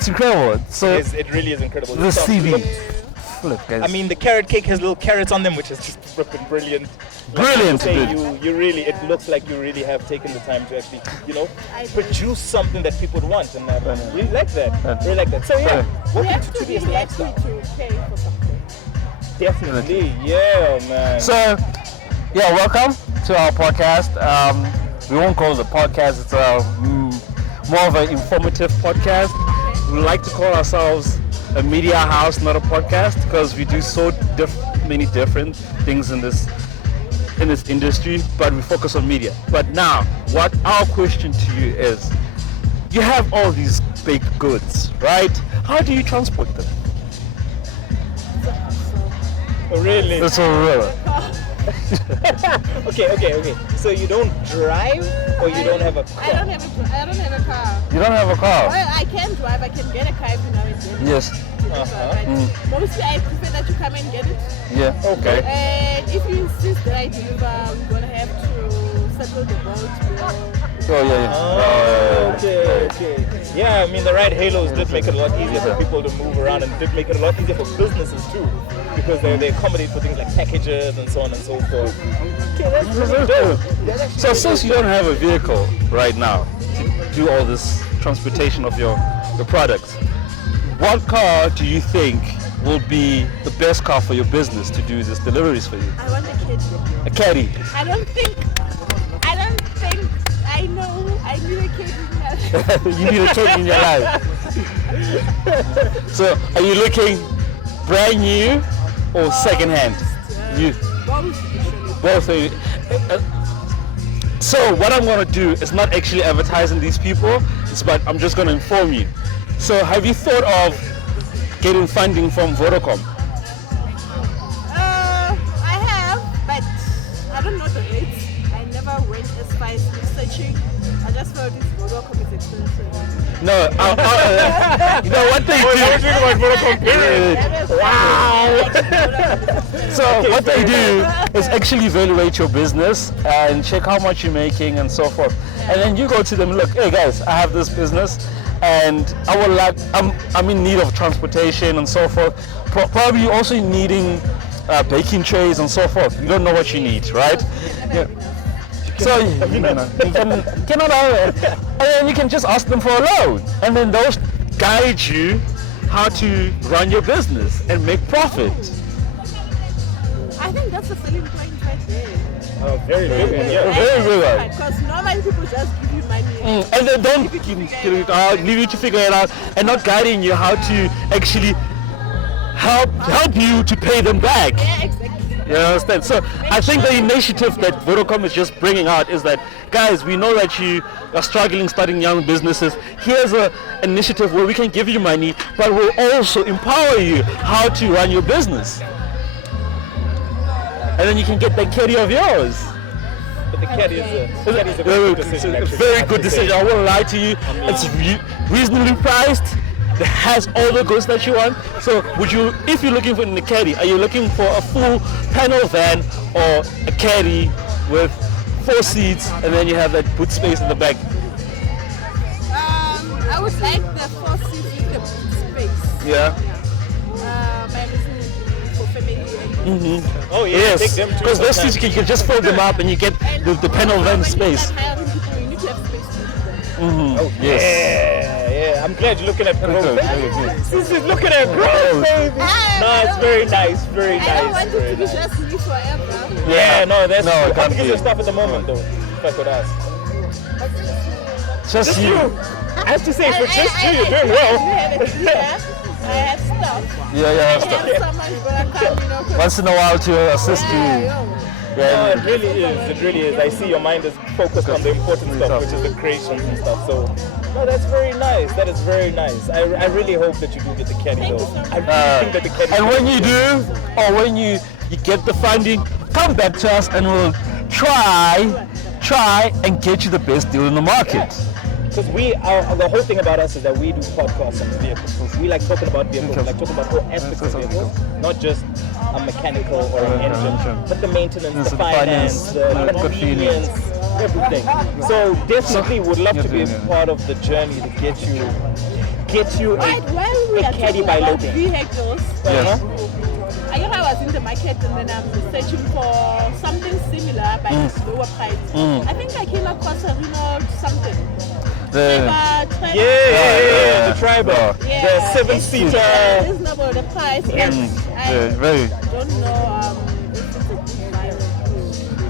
incredible. So It really is incredible. the CV, flip, guys. I mean, the carrot cake has little carrots on them, which is just flipping brilliant. Brilliant, Like dude. you really, it looks like you really have taken the time to actually, produce something that people would want, and I really like that. Really like that. So yeah, You welcome have to to be TBS happy Lifestyle. to pay for something. Definitely, yeah, man. So, yeah, welcome to our podcast. We won't call it a podcast, it's more of an informative podcast. We like to call ourselves a media house, not a podcast, because we do so many different things in this industry, but we focus on media. But now, what our question to you is, you have all these baked goods, right? How do you transport them? Oh, really? It's a real. Okay. So you don't drive, or you don't have a car? I don't have a car. You don't have a car? Well, I can drive. I can get a car every now and then. Yes. But mostly I prefer that you come and get it. Yeah. Okay. And if you insist that I deliver, we're gonna have to settle the boat. Oh yeah. Oh, okay. Yeah, I mean the ride halos did make it a lot easier for people to move around, and did make it a lot easier for businesses too, because they accommodate for things like packages and so on and so forth. Okay, that's really dope. So since you don't have a vehicle right now to do all this transportation of your products, what car do you think will be the best car for your business to do these deliveries for you? I want a kid. A caddy. I don't think I know I need a kid in my life. You need a kid in your life. So are you looking brand new or second hand? You both. So what I'm going to do is not actually advertising these people, I'm just going to inform you. So have you thought of getting funding from Vodacom? I have, but I don't know the rates. I never went as far as researching. I just felt this Vodacom is expensive. No, you know what they do? Wow! So what they do is actually evaluate your business and check how much you're making and so forth. And then you go to them, look, hey guys, I have this business and I'm in need of transportation and so forth. Probably you're also needing baking trays and so forth. You don't know what you need, right? Yeah. So you cannot and then you can just ask them for a loan, and then those guide you how to run your business and make profit. I think that's a selling point right there. Oh, very good. Yeah. Very good. Because normally people just give you money. And they don't leave you to figure it out and not guiding you how to actually help you to pay them back. Yeah, exactly. You understand? So I think the initiative that Vodacom is just bringing out is that, guys, we know that you are struggling starting young businesses. Here's an initiative where we can give you money, but we'll also empower you how to run your business. And then you can get that caddy of yours. But the caddy is a very good decision. It's a actually, very I have good to decision. say. I won't lie to you. It's reasonably priced. It has all the goods that you want. So if you're looking for a caddy, are you looking for a full panel van or a caddy with 4 seats and then you have that boot space in the back? I would like the 4 seats with the space. Yeah. My reason for family. Oh yeah, Yes, take them too because those seats sometimes. you can just fold them up and you get the panel van space. When you start hiring people, you need to have space to do them. Yes. Yeah. I'm glad you're looking at growth. Very good. This is looking at growth, baby. No, it's very nice, very I don't nice. want it very to be nice. just me forever. Yeah, no, that's No, it how can't big is be. your stuff at the moment, though? If I could ask. Just you. I have to say, for just you, you're doing well. I have stuff. Yeah, I yeah. have someone gonna come, you know. 'cause- Once in a while to assist you. Yeah, No, Yeah. it really is. It really is. I see your mind is focused on the important stuff, which is the creations and stuff. So, no, that's very nice. That is very nice. I really hope that you do get the caddy, though. I really think that the caddy. And when you do, or when you get the funding, come back to us and we'll try and get you the best deal in the market. Because the whole thing about us is that we do podcasts on vehicles. We like talking about vehicles, like talking about all aspects of vehicles, not just a mechanical or an engine, but the maintenance, the finance, the convenience, everything. So definitely would love to be a part of the journey to get you Right, while we a are caddy talking by about loading. vehicles, Yes. was in the market and then I'm searching for something similar but it's lower price. I think I came across a Renault something. The The tribal. Yeah, The 7-seater. It's reasonable the price. But I very. don't know if it's a good buy.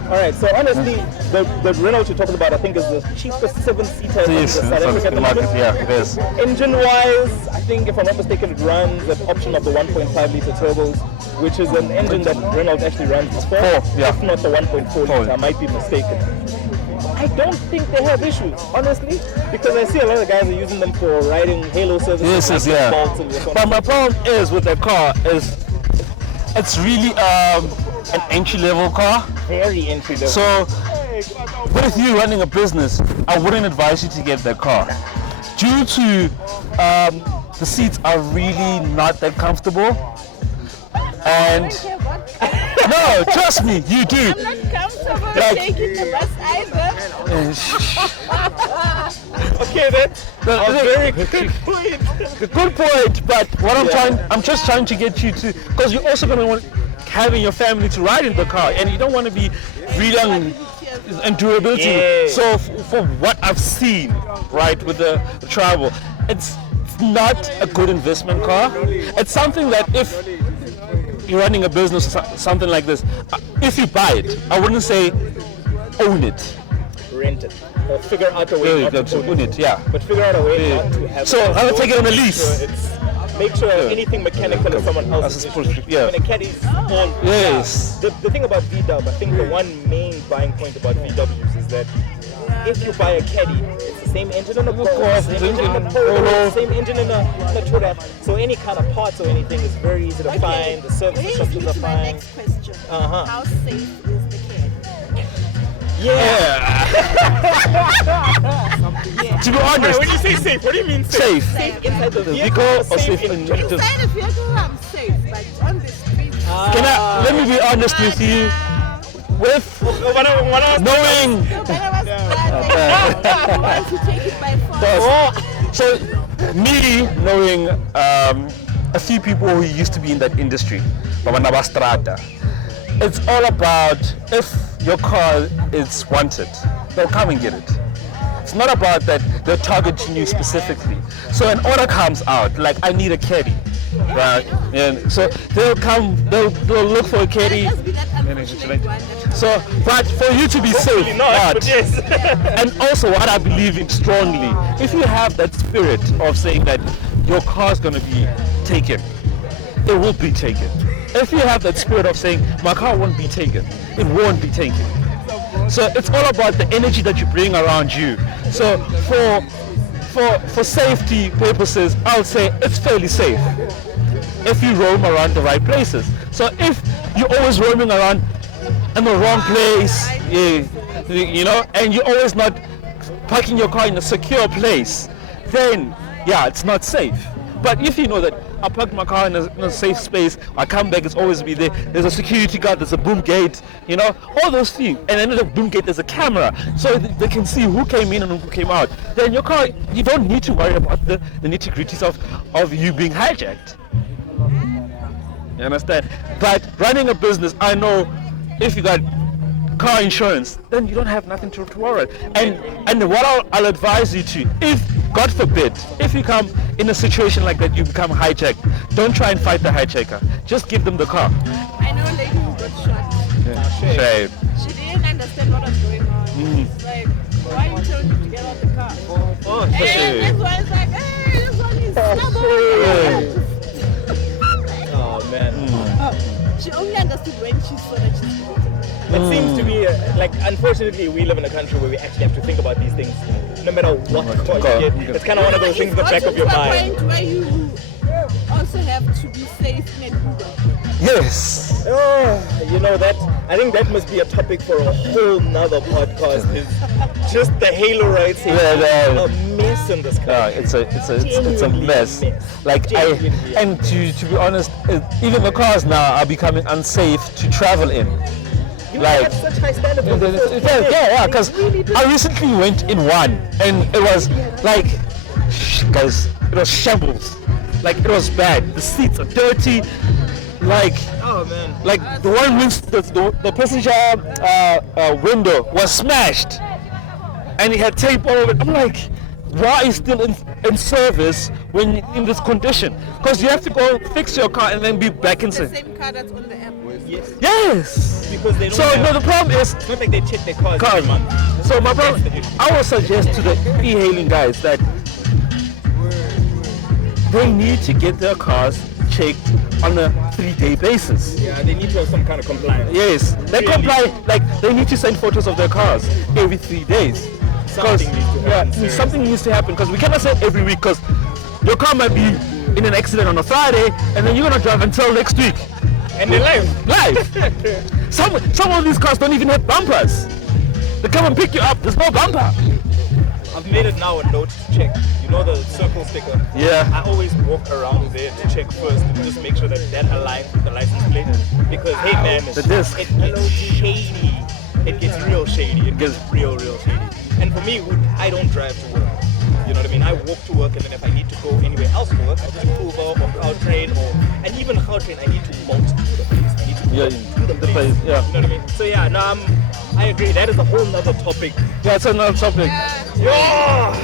Alright, so honestly, the Renault you're talking about, I think, is the cheapest 7-seater in Yes, South Africa at the market. moment. Yeah, it is. Engine-wise, I think, if I'm not mistaken, it runs the option of the 1.5-liter turbos, which is an engine that Renault actually runs before, yeah. if not the 1.4-liter. I might be mistaken. I don't think they have issues, honestly, because I see a lot of guys are using them for riding Halo services. Yes, yeah. But my problem is with the car is it's really an entry-level car. Very entry level. So with you running a business, I wouldn't advise you to get that car due to the seats are really not that comfortable. And no, trust me, you do. I'm not comfortable Like- taking the bus either. Okay, then. Very good point. Good point, but what I'm just trying to get you to, because you're also going to want having your family to ride in the car, and you don't want to be really and durability. Yeah. So for what I've seen, right, with the travel, it's not a good investment car. It's something that if you're running a business, something like this, if you buy it, I wouldn't say own it. Rent it. Or figure out a way not to own it, yeah. But figure out a way not to have So it. I would take it on a lease. Make sure anything mechanical is someone else's issue. Yeah. I mean, a caddy is all. Yes. The thing about VW, I think the one main buying point about VWs is that if you buy a caddy, it's the same engine in a Golf, same engine in a Polo, same engine in a Toyota. So any kind of parts or anything is very easy to find. The service Brings instructions me are to my fine. next question. How safe is the kid? To be honest, When you say safe, what do you mean safe? safe. Safe inside the Vehicle vehicle or safe in general? Inside the vehicle, I'm safe, but on the street, Let me be honest with you. With knowing, want to take it by force. so me knowing a few people who used to be in that industry, Strata, it's all about if your car is wanted, they'll come and get it. It's not about that they're targeting you specifically. So an order comes out, like I need a caddy, right? And so they'll look for a caddy. Just be that unfortunate one that So, but for you to be safe, Not, but yes. and also what I believe in strongly, if you have that spirit of saying that your car's going to be taken, it will be taken. If you have that spirit of saying my car won't be taken, it won't be taken. So it's all about the energy that you bring around you. So for safety purposes, I would say it's fairly safe if you roam around the right places. So if you're always roaming around in the wrong place, you know, and you're always not parking your car in a secure place, then yeah, it's not safe. But if you know that I parked my car in a safe space, I come back, it's always be there. There's a security guard, there's a boom gate, you know, all those things. And then the boom gate, there's a camera, so they can see who came in and who came out. Then your car, you don't need to worry about the nitty-gritties of you being hijacked. You understand? But running a business, I know if you got car insurance, then you don't have nothing to worry. And what I'll advise you to, if God forbid, if you come in a situation like that, you become hijacked, don't try and fight the hijacker. Just give them the car. I know a lady who got shot. Shame. She didn't understand what was going on. It's like, why are you telling me to get out the car? And this one is like, hey, this one is stubborn. Oh man. She only understood when she saw that she's It seems to be like, unfortunately, we live in a country where we actually have to think about these things, no matter what car you get. It's kind of one of those things in the back of your mind. It's where you also have to be safe in Uber. Yes. Oh, you know that. I think that must be a topic for a whole nother podcast. Is just the halo rights here. A mess in this country. It's a mess. Like and to be honest, even the cars now are becoming unsafe to travel in. You have such high standards. Yeah, because I recently went in one, and it was like, guys, it was shambles. Like it was bad. The seats are dirty. Like Oh man. Like the one which the passenger window was smashed, and he had tape all over it. I'm like, why is still in service when in this condition? Because you have to go fix your car and then be back in The service. same car that's on the app. Yes. Yes. Because they don't So have, no, the problem is it's not like they check their cars cars. every month. So my problem, That's the issue. I would suggest to the e-hailing guys that they need to get their cars checked on a 3-day basis. Yeah, they need to have some kind of compliance. Yes, they Really? comply. Like they need to send photos of their cars every 3 days. 'Cause, Something needs to happen, seriously. something needs to happen because we cannot say every week because your car might be in an accident on a Friday and then you're gonna drive until next week. And they're live. Live. Some of these cars don't even have bumpers. They come and pick you up. There's no bumper. I've made it now a note to check. You know the circle sticker? Yeah. I always walk around there to check first and just make sure that aligns with the license plate. Because hey man, The disc. it gets shady. It gets real shady. It gets real shady. And for me, I don't drive to work. You know what I mean? I walk to work, and then if I need to go anywhere else for work, I just Uber or Gautrain, and even Gautrain, I need to bolt to the place. I need to Yeah, bolt to the place, yeah. You know what I mean? So yeah, no, I agree. That is a whole nother topic. That's another topic. Yeah.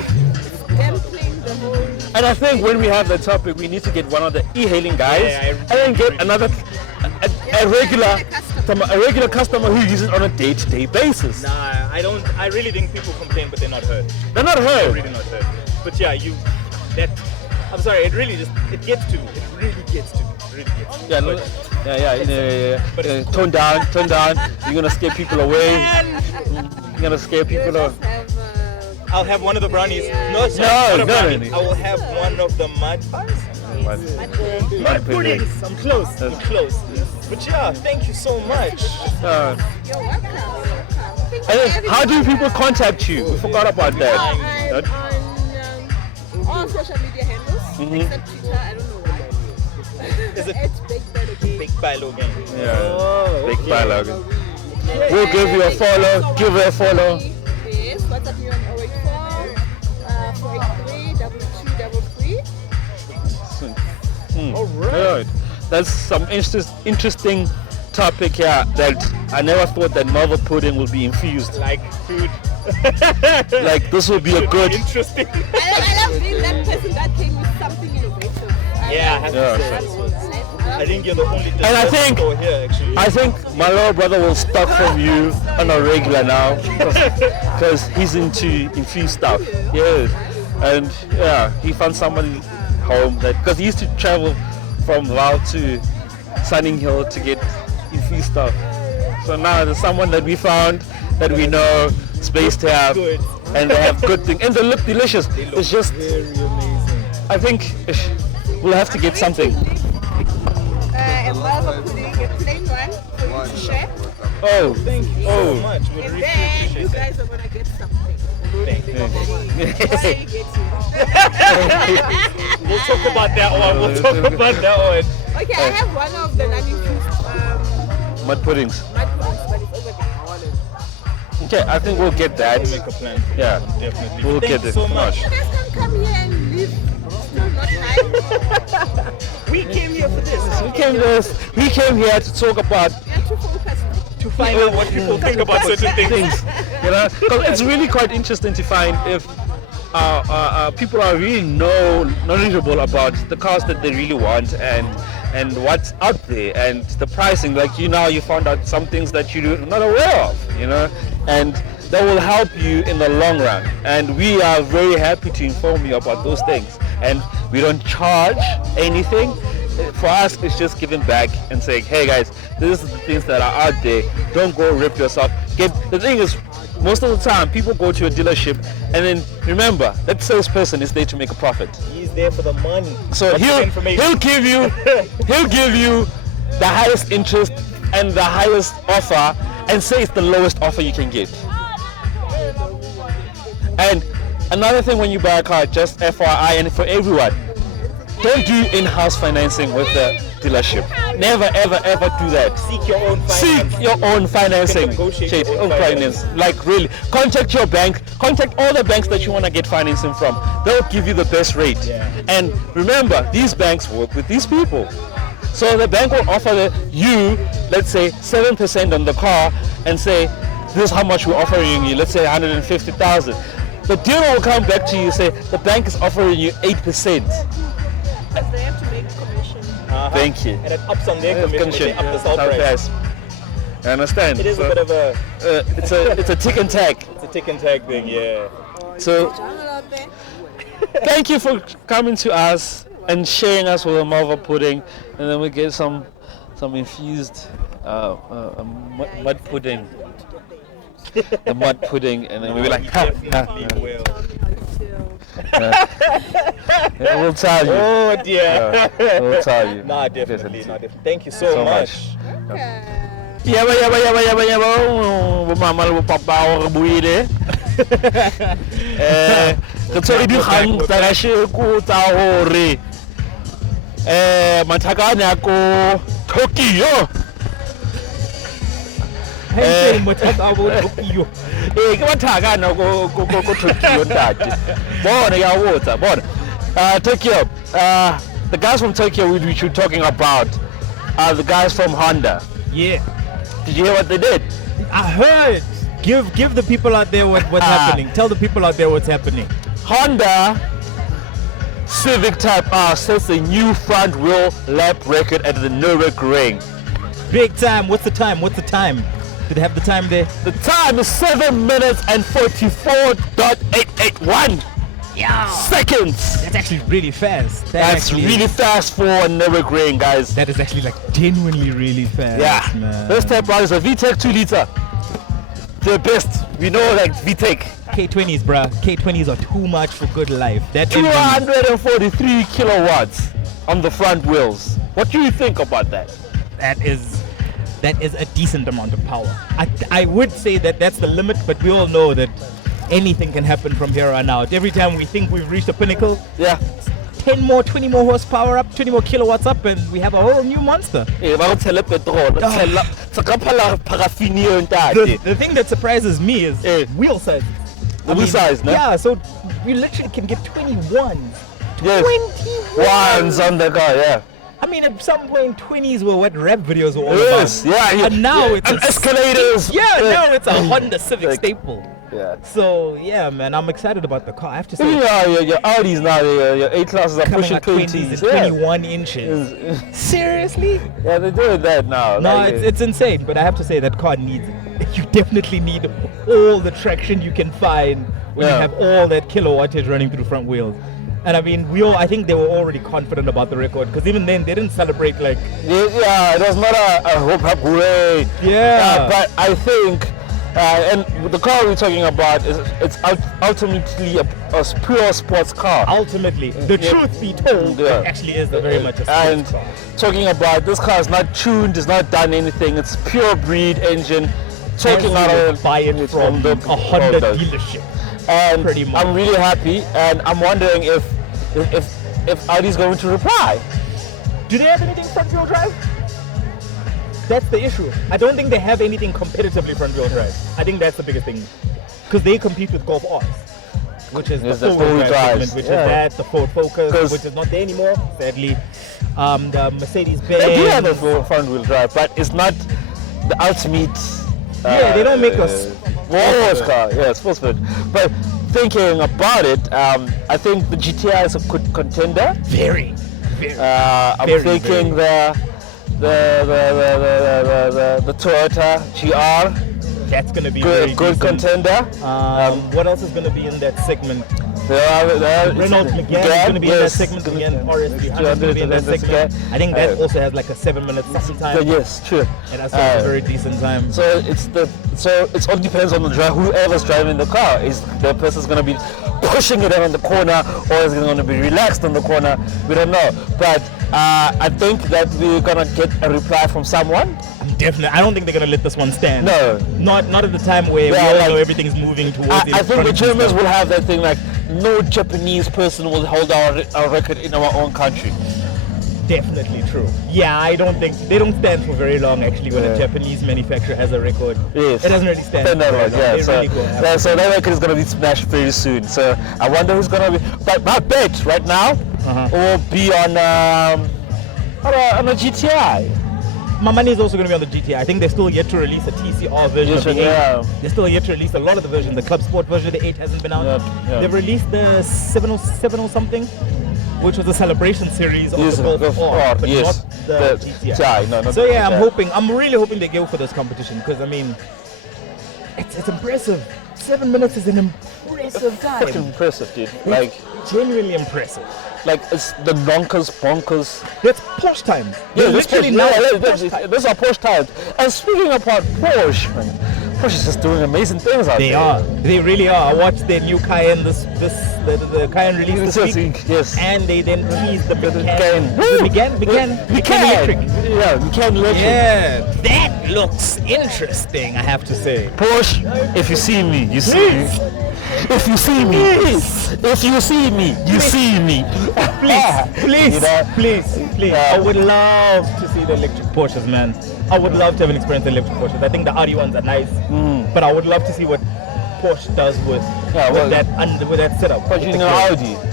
Them playing the whole. And I think when we have that topic, we need to get one of the e-hailing guys Yeah, and then get another a regular customer who uses it on a day-to-day basis. Nah, I really think people complain, but they're not heard. They're not They're heard. really not heard. But yeah, I'm sorry, it really gets to me. It really gets to me. It really gets to me. Yeah, no, But- yeah. Tone down. You're gonna scare people away. You're gonna scare people away. Just have, I'll have one of the brownies. No, not a no, brownie. no. I will have one of the mud buns. Mud puddings. I'm close. I'm close. But yeah, thank you so much. Uh, you're welcome. Thank and you, then how do people contact you? We forgot about that. I'm on all social media handles except Twitter. I don't know why. Is it It's Big Bad again. Big Bilo Gang? Yeah. Oh, Big okay. dialogue. We'll give you a follow. Give her a follow. Yes, WhatsApp me on 084 483 2233. All right. Alright. That's some interesting topic here that I never thought that Marvel pudding will be infused. Like food. Like this will be a good. Interesting. I love being that person that came with something innovative. Yeah, I have Yeah. to say. I think you're the only And I think- store here actually. I think my little brother will stock from you on a regular now because he's into infused stuff. Yes, and yeah, he found somebody home that because he used to travel from Laos to Sunning Hill to get infused stuff. So now there's someone that we found that we know is based here, Good. and they have good things and they look delicious. It's just, Very amazing. I think we'll have to get something. A Malva pudding, a plain one for you to share. Oh, Thank you Oh. so much. Would And really then you appreciate that. guys are gonna get something. Thank you. What are you getting? We'll talk about that one. We'll talk about that one. Okay, I have one of the non-infused mud puddings. mud puddings, but it's over there. Okay, I think we'll get that. We'll make a plan. Yeah, Definitely. we'll Thank get you it. so much. You guys can come here and leave. Still not time. We came here for this. He came here to talk about We are too focused. To find out what people think about certain things. you know, because it's really quite interesting to find if people are really knowledgeable about the cars that they really want and what's out there and the pricing. Like you found out some things that you're not aware of, and that will help you in the long run. And we are very happy to inform you about those things. And we don't charge anything. For us, it's just giving back and saying, hey guys, this is the things that are out there. Don't go rip yourself. The thing is, most of the time, people go to a dealership and then remember, that salesperson is there to make a profit. He's there for the money. So What's the he'll information? give you the highest interest and the highest offer and say it's the lowest offer you can get. And another thing when you buy a car, just FYI and for everyone, don't do in-house financing with the dealership. Never, ever, ever do that. Seek your own finance. Seek your own financing. Negotiate your own finance. Like really, contact your bank. Contact all the banks that you want to get financing from. They'll give you the best rate. Yeah. And remember, these banks work with these people. So the bank will offer you, let's say, 7% on the car and say, this is how much we're offering you, let's say 150,000. The dealer will come back to you and say, the bank is offering you 8%. Because they have to make commission. Thank you. And it ups on their commission, they up the sell price. I understand. It is a bit of a... it's a tick and tag. It's a tick and tag thing, yeah. So, thank you for coming to us and sharing us with a malva pudding, and then we get some infused mud pudding. The mud pudding, and then we were like, we'll tell you. Oh dear. We'll tell you. Nah, definitely. Thank you so much. Yaba. Mama le papa o re buile. Re tsere di kgang tsa gasheko tsa hore mathakane a ko Tokyo. Hey, mathaka a bo Tokyo. Ke mathakane ko Tokyo ntate. Bona ya wotsa, bona. Tokyo, the guys from Tokyo which you're talking about are the guys from Honda. Yeah, Did you hear what they did? I heard. Give the people out there what's happening. Tell the people out there what's happening. Honda Civic Type R sets a new front wheel lap record at the Nürburgring. Big time. What's the time? Did they have the time there? The time is 7 minutes and 44.881 seconds. That's actually really fast. That's really fast for a Nürburgring, guys. That is actually like genuinely really fast. Yeah. Man. This Type R is a VTEC 2 liter. The best. We know like VTEC. K20s, bruh. K20s are too much for good life. That engine- 243 kilowatts on the front wheels. What do you think about that? that is a decent amount of power. I would say that that's the limit, but we all know that anything can happen from here on out. Every time we think we've reached a pinnacle, Yeah. 10 more, 20 more horsepower up, 20 more kilowatts up, and we have a whole new monster. Eh, ba go tshela petrol, tshela tsaka phala paraffin yo The thing that surprises me is wheel size. The wheel size, no? Yeah, so we literally can get 21. Yes. 21! Ones on the car, yeah. I mean, at some point, 20s were what rap videos were all Yes, about. yeah. And now it's and escalators. now it's a Honda Civic Like- staple. Yeah. So yeah, man, I'm excited about the car. I have to say, Yeah, your Audis now, your A classes are coming pushing at 20s 20s. at Yeah. 21 inches. Seriously? Yeah, they're doing that now. No, like, it's insane. But I have to say that car needs it. You definitely need all the traction you can find when you Yeah. have all that kilowattage running through front wheels. And I mean, I think they were already confident about the record because even then they didn't celebrate like. Yeah, it was not a hope hooray. Yeah. But I think, and the car we're talking about it's ultimately a pure sports car. Ultimately, the truth be told, Yeah. it actually is very much a sports And car. talking about this car is not tuned, it's not done anything. It's pure breed engine. Talking As you out would of buy it from a Honda dealership. And pretty much. I'm really happy, and I'm wondering if Audi's going to reply. Do they have anything front wheel drive? That's the issue. I don't think they have anything competitively front wheel drive. I think that's the biggest thing. Because they compete with Golf R's, which is the Yes, the four-wheel four-wheel drive drives, segment, which yeah. is that, the Ford Focus, 'Cause- which is not there anymore, sadly. The Mercedes-Benz. They do have a front wheel drive, but it's not the ultimate. Yeah, they don't make a sports car. Yeah, sports car. But thinking about it, I think the GTI is a good contender. Very. I'm Very, thinking the Toyota GR, That's going to be very good decent. contender. What else is going to be in that segment? Renault Renault Megane is going to be in that segment again. RS300 is going to be in that segment. I think that also has like a 7 minute something time. Yes, true. And that's also a very decent time. So it all depends on the driver. Whoever's driving the car, is the person's going to be pushing it on the corner, or is it going to be relaxed on the corner? We don't know. But I think that we're going to get a reply from someone. Definitely. I don't think they're going to let this one stand. No. Not at the time where we all know everything's moving towards I think the electronics and Germans stuff. will have that thing like no Japanese person will hold our record in our own country. Definitely true. Yeah, I don't think they don't stand for very long actually when a Japanese manufacturer has a record. Yes. It doesn't really stand for Stand very out, long. yeah. They So, really go after so that record is going to be smashed very soon. So I wonder who's going to be. But my bet right now will be on On a GTI. My money is also going to be on the GTI. I think they're still yet to release a TCR version of the 8. Yeah. They're still yet to release a lot of the versions. The Club Sport version of the 8 hasn't been out. Yeah. They've released the 707 or something, which was a celebration series of Yes, the Golf R, but yes. not the GTI. GTI. No, not So the yeah, GTI. I'm really hoping they go for this competition because I mean, it's impressive. 7 minutes is an impressive time. Fucking impressive, dude. Like Genuinely impressive. it's the bonkers. That's Porsche times. Yeah, They're literally now Porsche times. those are Porsche times. And speaking about Porsche, man, Porsche is just doing amazing things out They there. are. They really are. I watched their new Cayenne the Cayenne release this week. Yes. And they then teased the Cayenne. Macan. Woo! Macan electric. Yeah, Macan electric. Yeah, that looks interesting, I have to say. Porsche, if you see me, you see me. If you see me, if you see me, you see me. Please, You know? please. I would love to see the electric Porsches, man. I would love to have an experience with electric Porsches. I think the Audi ones are nice, but I would love to see what Porsche does with that setup. But with you the know grill. Audi.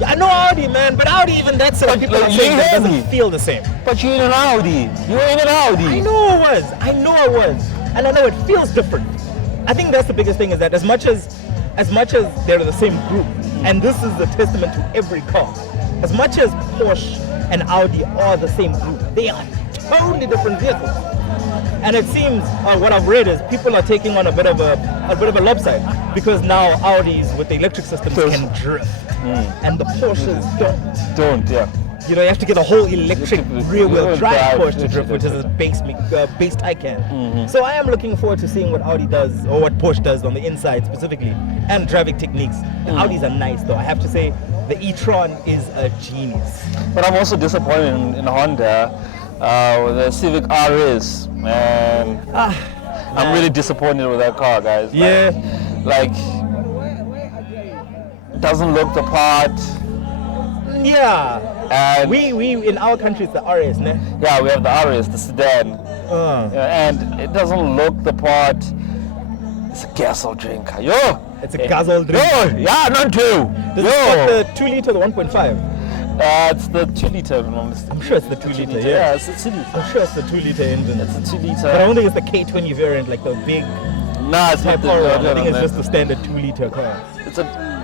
Yeah, I know Audi, man, but Audi even that setup, people like, are saying that heavy. doesn't feel the same. But you're in an Audi. You're in an Audi. I know I was, and I know it feels different. I think that's the biggest thing is that as much as they're the same group, and this is a testament to every car, as much as Porsche and Audi are the same group, they are totally different vehicles. And it seems what I've read is people are taking on a bit of a lopside because now Audis with the electric systems can drift, and the Porsches don't. Yeah. You know, you have to get a whole electric rear-wheel drive Porsche to drift, which is a electric. base Taycan. So I am looking forward to seeing what Audi does, or what Porsche does on the inside specifically, and driving techniques. The Audis are nice though, I have to say, the e-tron is a genius. But I'm also disappointed in Honda with the Civic RS, man. I'm really disappointed with that car, guys. Yeah. Like doesn't look the part. Yeah. And We in our country it's the RS, ne? yeah, we have the RS, the sedan, and it doesn't look the part. It's a gasoline drinker, yo. It's a gasoline drink. Yo, yeah, not two. Does it got the 2 liter, the 1.5? It's the 2 liter. I'm sure it's the 2 liter, yeah. Yeah, it's the 2 liter. I'm sure it's the 2 liter engine. It's the 2 liter. But I don't think it's the K20 variant, like the big Nah, it's not type the. car. no, I think no, it's no. just the standard 2 liter car.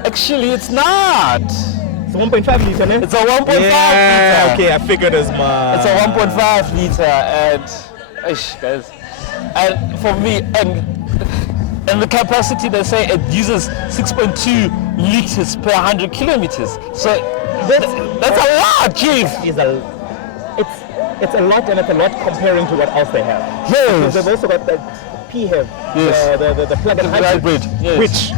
Actually, it's not. It's a 1.5 liter, ne? It's a 1.5 yeah, liter. okay, I figured as much. It's a 1.5 liter, and guys, and for me, and the capacity they say it uses 6.2 liters per 100 kilometers. So that's a lot, chief. It's a lot, and it's a lot comparing to what else they have. Yes. Because they've also got the PHEV, Yes. the plug-in The hybrid, hybrid, yes. which,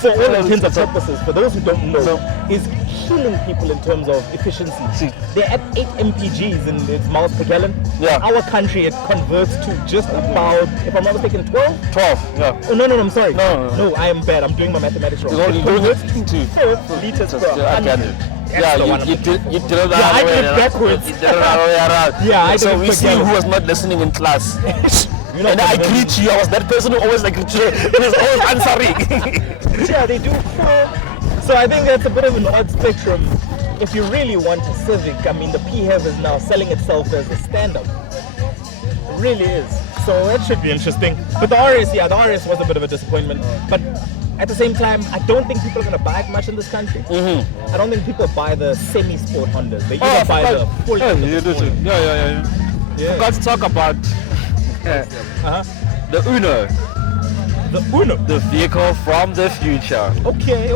for all Yeah, intents and it's a- purposes, for those who don't know, So- is killing people in terms of efficiency. See. They're at 8 mpgs in its miles per gallon. Yeah. In our country, it converts to just about, if I'm not mistaken, 12? 12, yeah. Oh, no, I'm sorry. No. I am bad. I'm doing my mathematics wrong. You're It doing converts it to to 4 liters per I get 100. it. That's Yeah, the one I'm you looking did it the Yeah, I other did way it around. backwards. You did it the other way around. Yeah, I So did it we see backwards. who was not listening in class. You know, And I but- greet you. I was that person who always like was always answering. Yeah, they do 4. So I think that's a bit of an odd spectrum. If you really want a Civic, I mean, the PHEV is now selling itself as a stand-up. It really is. So that should be interesting. But the RS was a bit of a disappointment. But at the same time, I don't think people are going to buy it much in this country. I don't think people buy the semi-sport Hondas. They either buy the full Yeah. Forgot to talk about the Uno, The Uno. the vehicle from the future. Okay.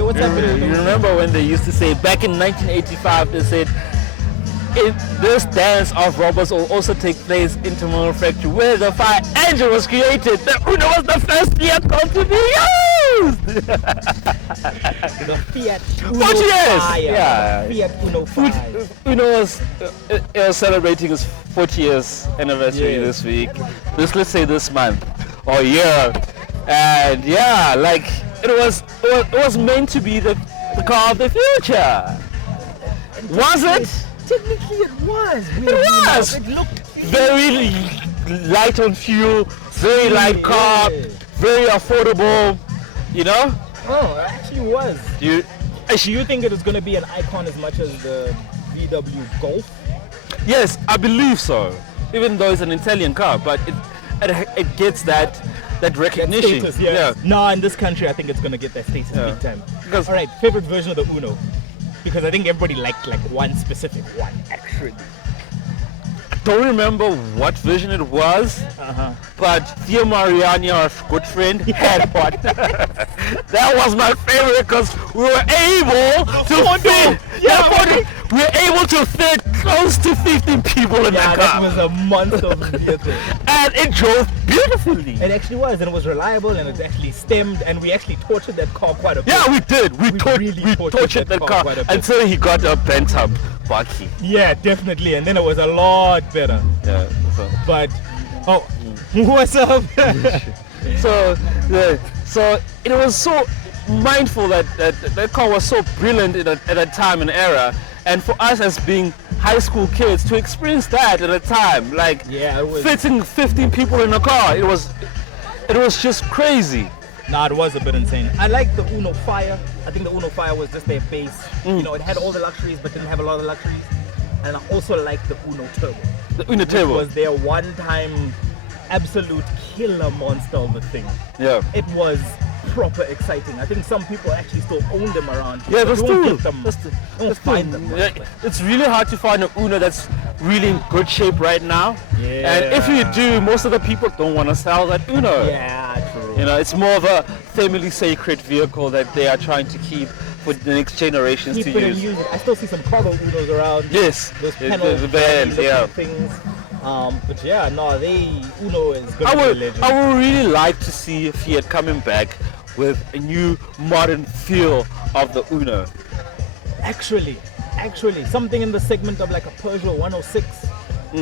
What's happening? You remember when they used to say back in 1985? They said this dance of robots will also take place in Tomorrow Factory, where the fire engine was created. The Uno was the first vehicle to be used. The Fiat Uno 40 years. Fire. Yeah. Fiat Uno Fire. Uno was celebrating its 40 years anniversary Yeah. this week. Let's say this month or year, and yeah, like it was meant to be the car of the future. Was it? Technically, it was. It was. It looked Very light on fuel, very light car, very affordable. You know? Oh, it actually was. You Do you think it was going to be an icon as much as the VW Golf. Yes, I believe so. Even though it's an Italian car, but it gets that recognition. Status, yeah. No, in this country, I think it's gonna get that status big time. Because all right, favorite version of the Uno, because I think everybody liked like one specific one actually. don't remember what version it was, but Theo Mariani, our good friend, had one. That was my favorite because we were able to fit. We were able to fit close to 15 people in that that car, was a monster vehicle. and it drove beautifully. It actually was, and it was reliable, and it actually stemmed, and we actually tortured that car quite a bit. Yeah, we did. We really tortured that car quite a bit. until he got a bent up buggy. Yeah, definitely, and then it was a lot better. Yeah. So. But what's up? So it was so mindful that car was so brilliant at a time and era, and for us as being high school kids to experience that at a time, like Yeah, it was- fitting 15 people in a car, it was just crazy. Nah, it was a bit insane. I like the Uno Fire. I think the Uno Fire was just their base. You know, it had all the luxuries, but didn't have a lot of luxuries. And I also like the Uno Turbo. The Uno Turbo. Was their one-time absolute killer monster of a thing. Yeah. It was proper exciting. I think some people actually still own them around. Yeah, But that's you won't true. get them. That's You won't find them. Yeah, it's really hard to find an Uno that's really in good shape right now. Yeah. And if you do, most of the people don't want to sell that Uno. Yeah, true. You know, it's more of a family sacred vehicle that they are trying to keep for the next generations Keep to it and use. use it. I still see some cargo Unos around. Yes, Those the panel bands, looking yeah. things. But yeah, no, Uno is good. I to be a would legend. really like to see Fiat coming back with a new modern feel of the Uno. Actually, something in the segment of like a Peugeot 106.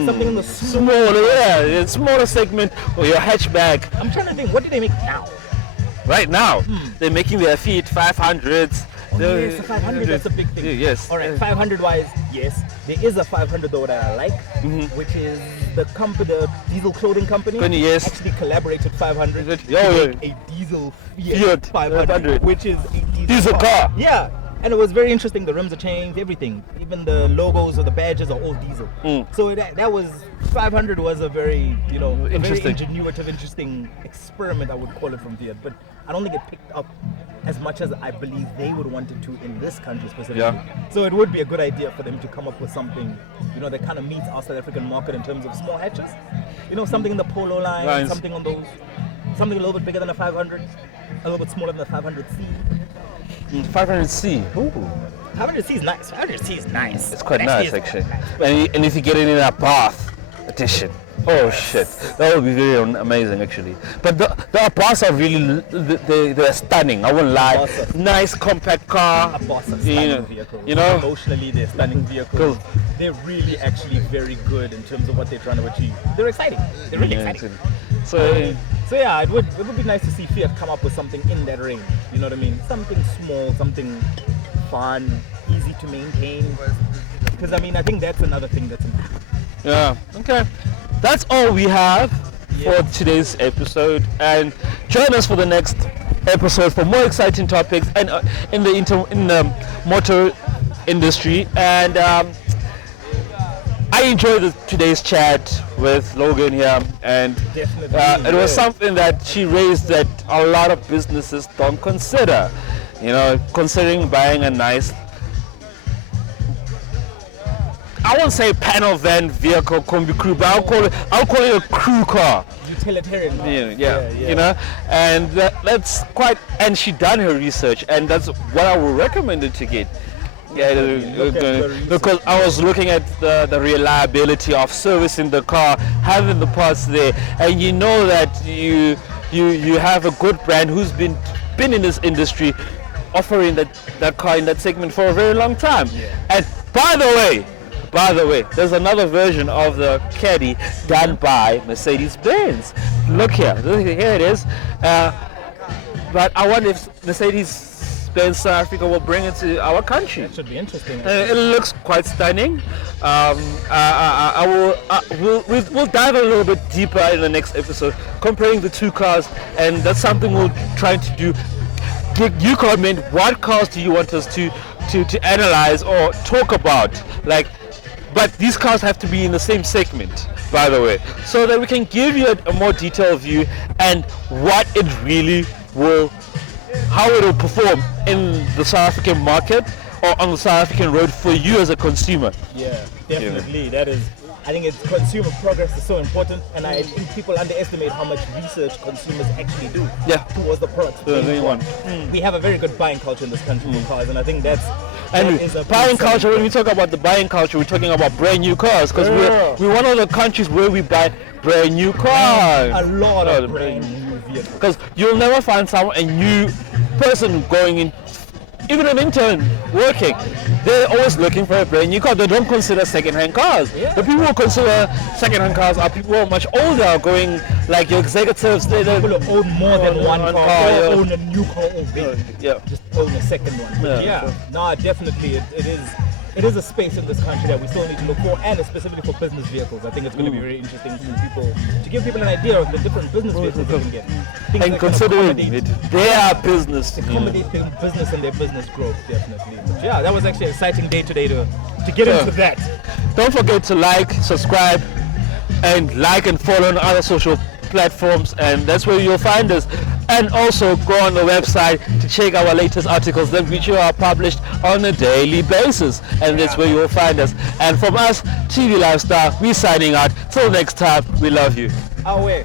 Something in the Smaller, yeah, it's smaller segment or your hatchback. I'm trying to think, what do they make now? Right now, they're making their Fiat 500s. Oh, yes, the 500, that's a big thing. Yeah, yes. All right, 500 wise, yes. There is a 500 though that I like, which is the diesel clothing company. Yes. Actually collaborated 500 Is to it? Oh, make a diesel Fiat Fiat 500, 500. which is a Diesel car. Yeah. And it was very interesting. The rims are changed, everything. Even the logos or the badges are all diesel. So that was 500 was a very, a very Interesting. ingenuitive, interesting experiment, I would call it, from Fiat. But I don't think it picked up as much as I believe they would want it to in this country specifically. Yeah. So it would be a good idea for them to come up with something, that kind of meets our South African market in terms of small hatches. Something in the Polo line, Lines. something on those, something a little bit bigger than a 500, a little bit smaller than a 500C. 500C. Ooh. 500C is nice. 500C is nice. It's quite It nice is actually. quite nice. And if you get it in a bath edition, oh shit, that would be very amazing actually. But the Abbas are really, they're stunning. I won't lie. Abbas are- Nice compact car. A boss of You stunning know, vehicles. you know? Emotionally, they're stunning vehicles. Cool. They're really actually very good in terms of what they're trying to achieve. They're exciting. They're really Yeah, exciting. So So yeah, it would be nice to see Fiat come up with something in that range. You know what I mean? Something small, something fun, easy to maintain. Because I think that's another thing that's important. yeah, okay. That's all we have for today's episode, and join us for the next episode for more exciting topics and in the motor industry. And I enjoyed today's chat with Logan here, and Definitely, it was yeah. something that she raised that a lot of businesses don't consider. Considering buying a nice, I won't say panel van vehicle combi crew, but I'll call it a crew car. Utilitarian. Yeah. And that's quite. And she done her research, and that's what I would recommend it to get. Yeah, Look at the research. because I was looking at the reliability of servicing the car, having the parts there, and you know that you have a good brand who's been in this industry, offering that car in that segment for a very long time. Yeah. And by the way, there's another version of the Caddy done by Mercedes-Benz. Look here it is. But I wonder if Mercedes-Benz South Africa will bring it to our country. That should be interesting. It looks quite stunning. We'll dive a little bit deeper in the next episode, comparing the two cars, and that's something we'll try to do. You comment what cars do you want us to to analyze or talk about, like, but these cars have to be in the same segment, by the way, so that we can give you a more detailed view and what it really will, how it will perform in the South African market or on the South African road for you as a consumer. Yeah, definitely. That is, I think it's consumer progress is so important, and I think people underestimate how much research consumers actually do towards the products. We have a very good buying culture in this country for cars, and I think that is a buying culture. When we talk about the buying culture, we're talking about brand new cars, because we're one of the countries where we buy brand new cars. A lot of brand new vehicles. Because you'll never find a new person going in. Even an intern working, they're always looking for a brand new car. They don't consider second-hand cars. Yeah. The people who consider second-hand cars are people who are much older, going like your executives. They people who own more than one car, or own a new car, or just own a second one. But definitely, it is a space in this country that we still need to look for, and specifically for business vehicles. I think it's going to be very interesting to give people an idea of the different business vehicles they can get. And considering their business. Accommodate their business and their business growth, definitely. But that was actually an exciting day today to get into that. Don't forget to like, subscribe, and follow on other social platforms, and that's where you'll find us. And also go on the website to check our latest articles that which are published on a daily basis, and that's where you'll find us. And from us, TV Lifestyle, we're signing out. Till next time, we love you. Away.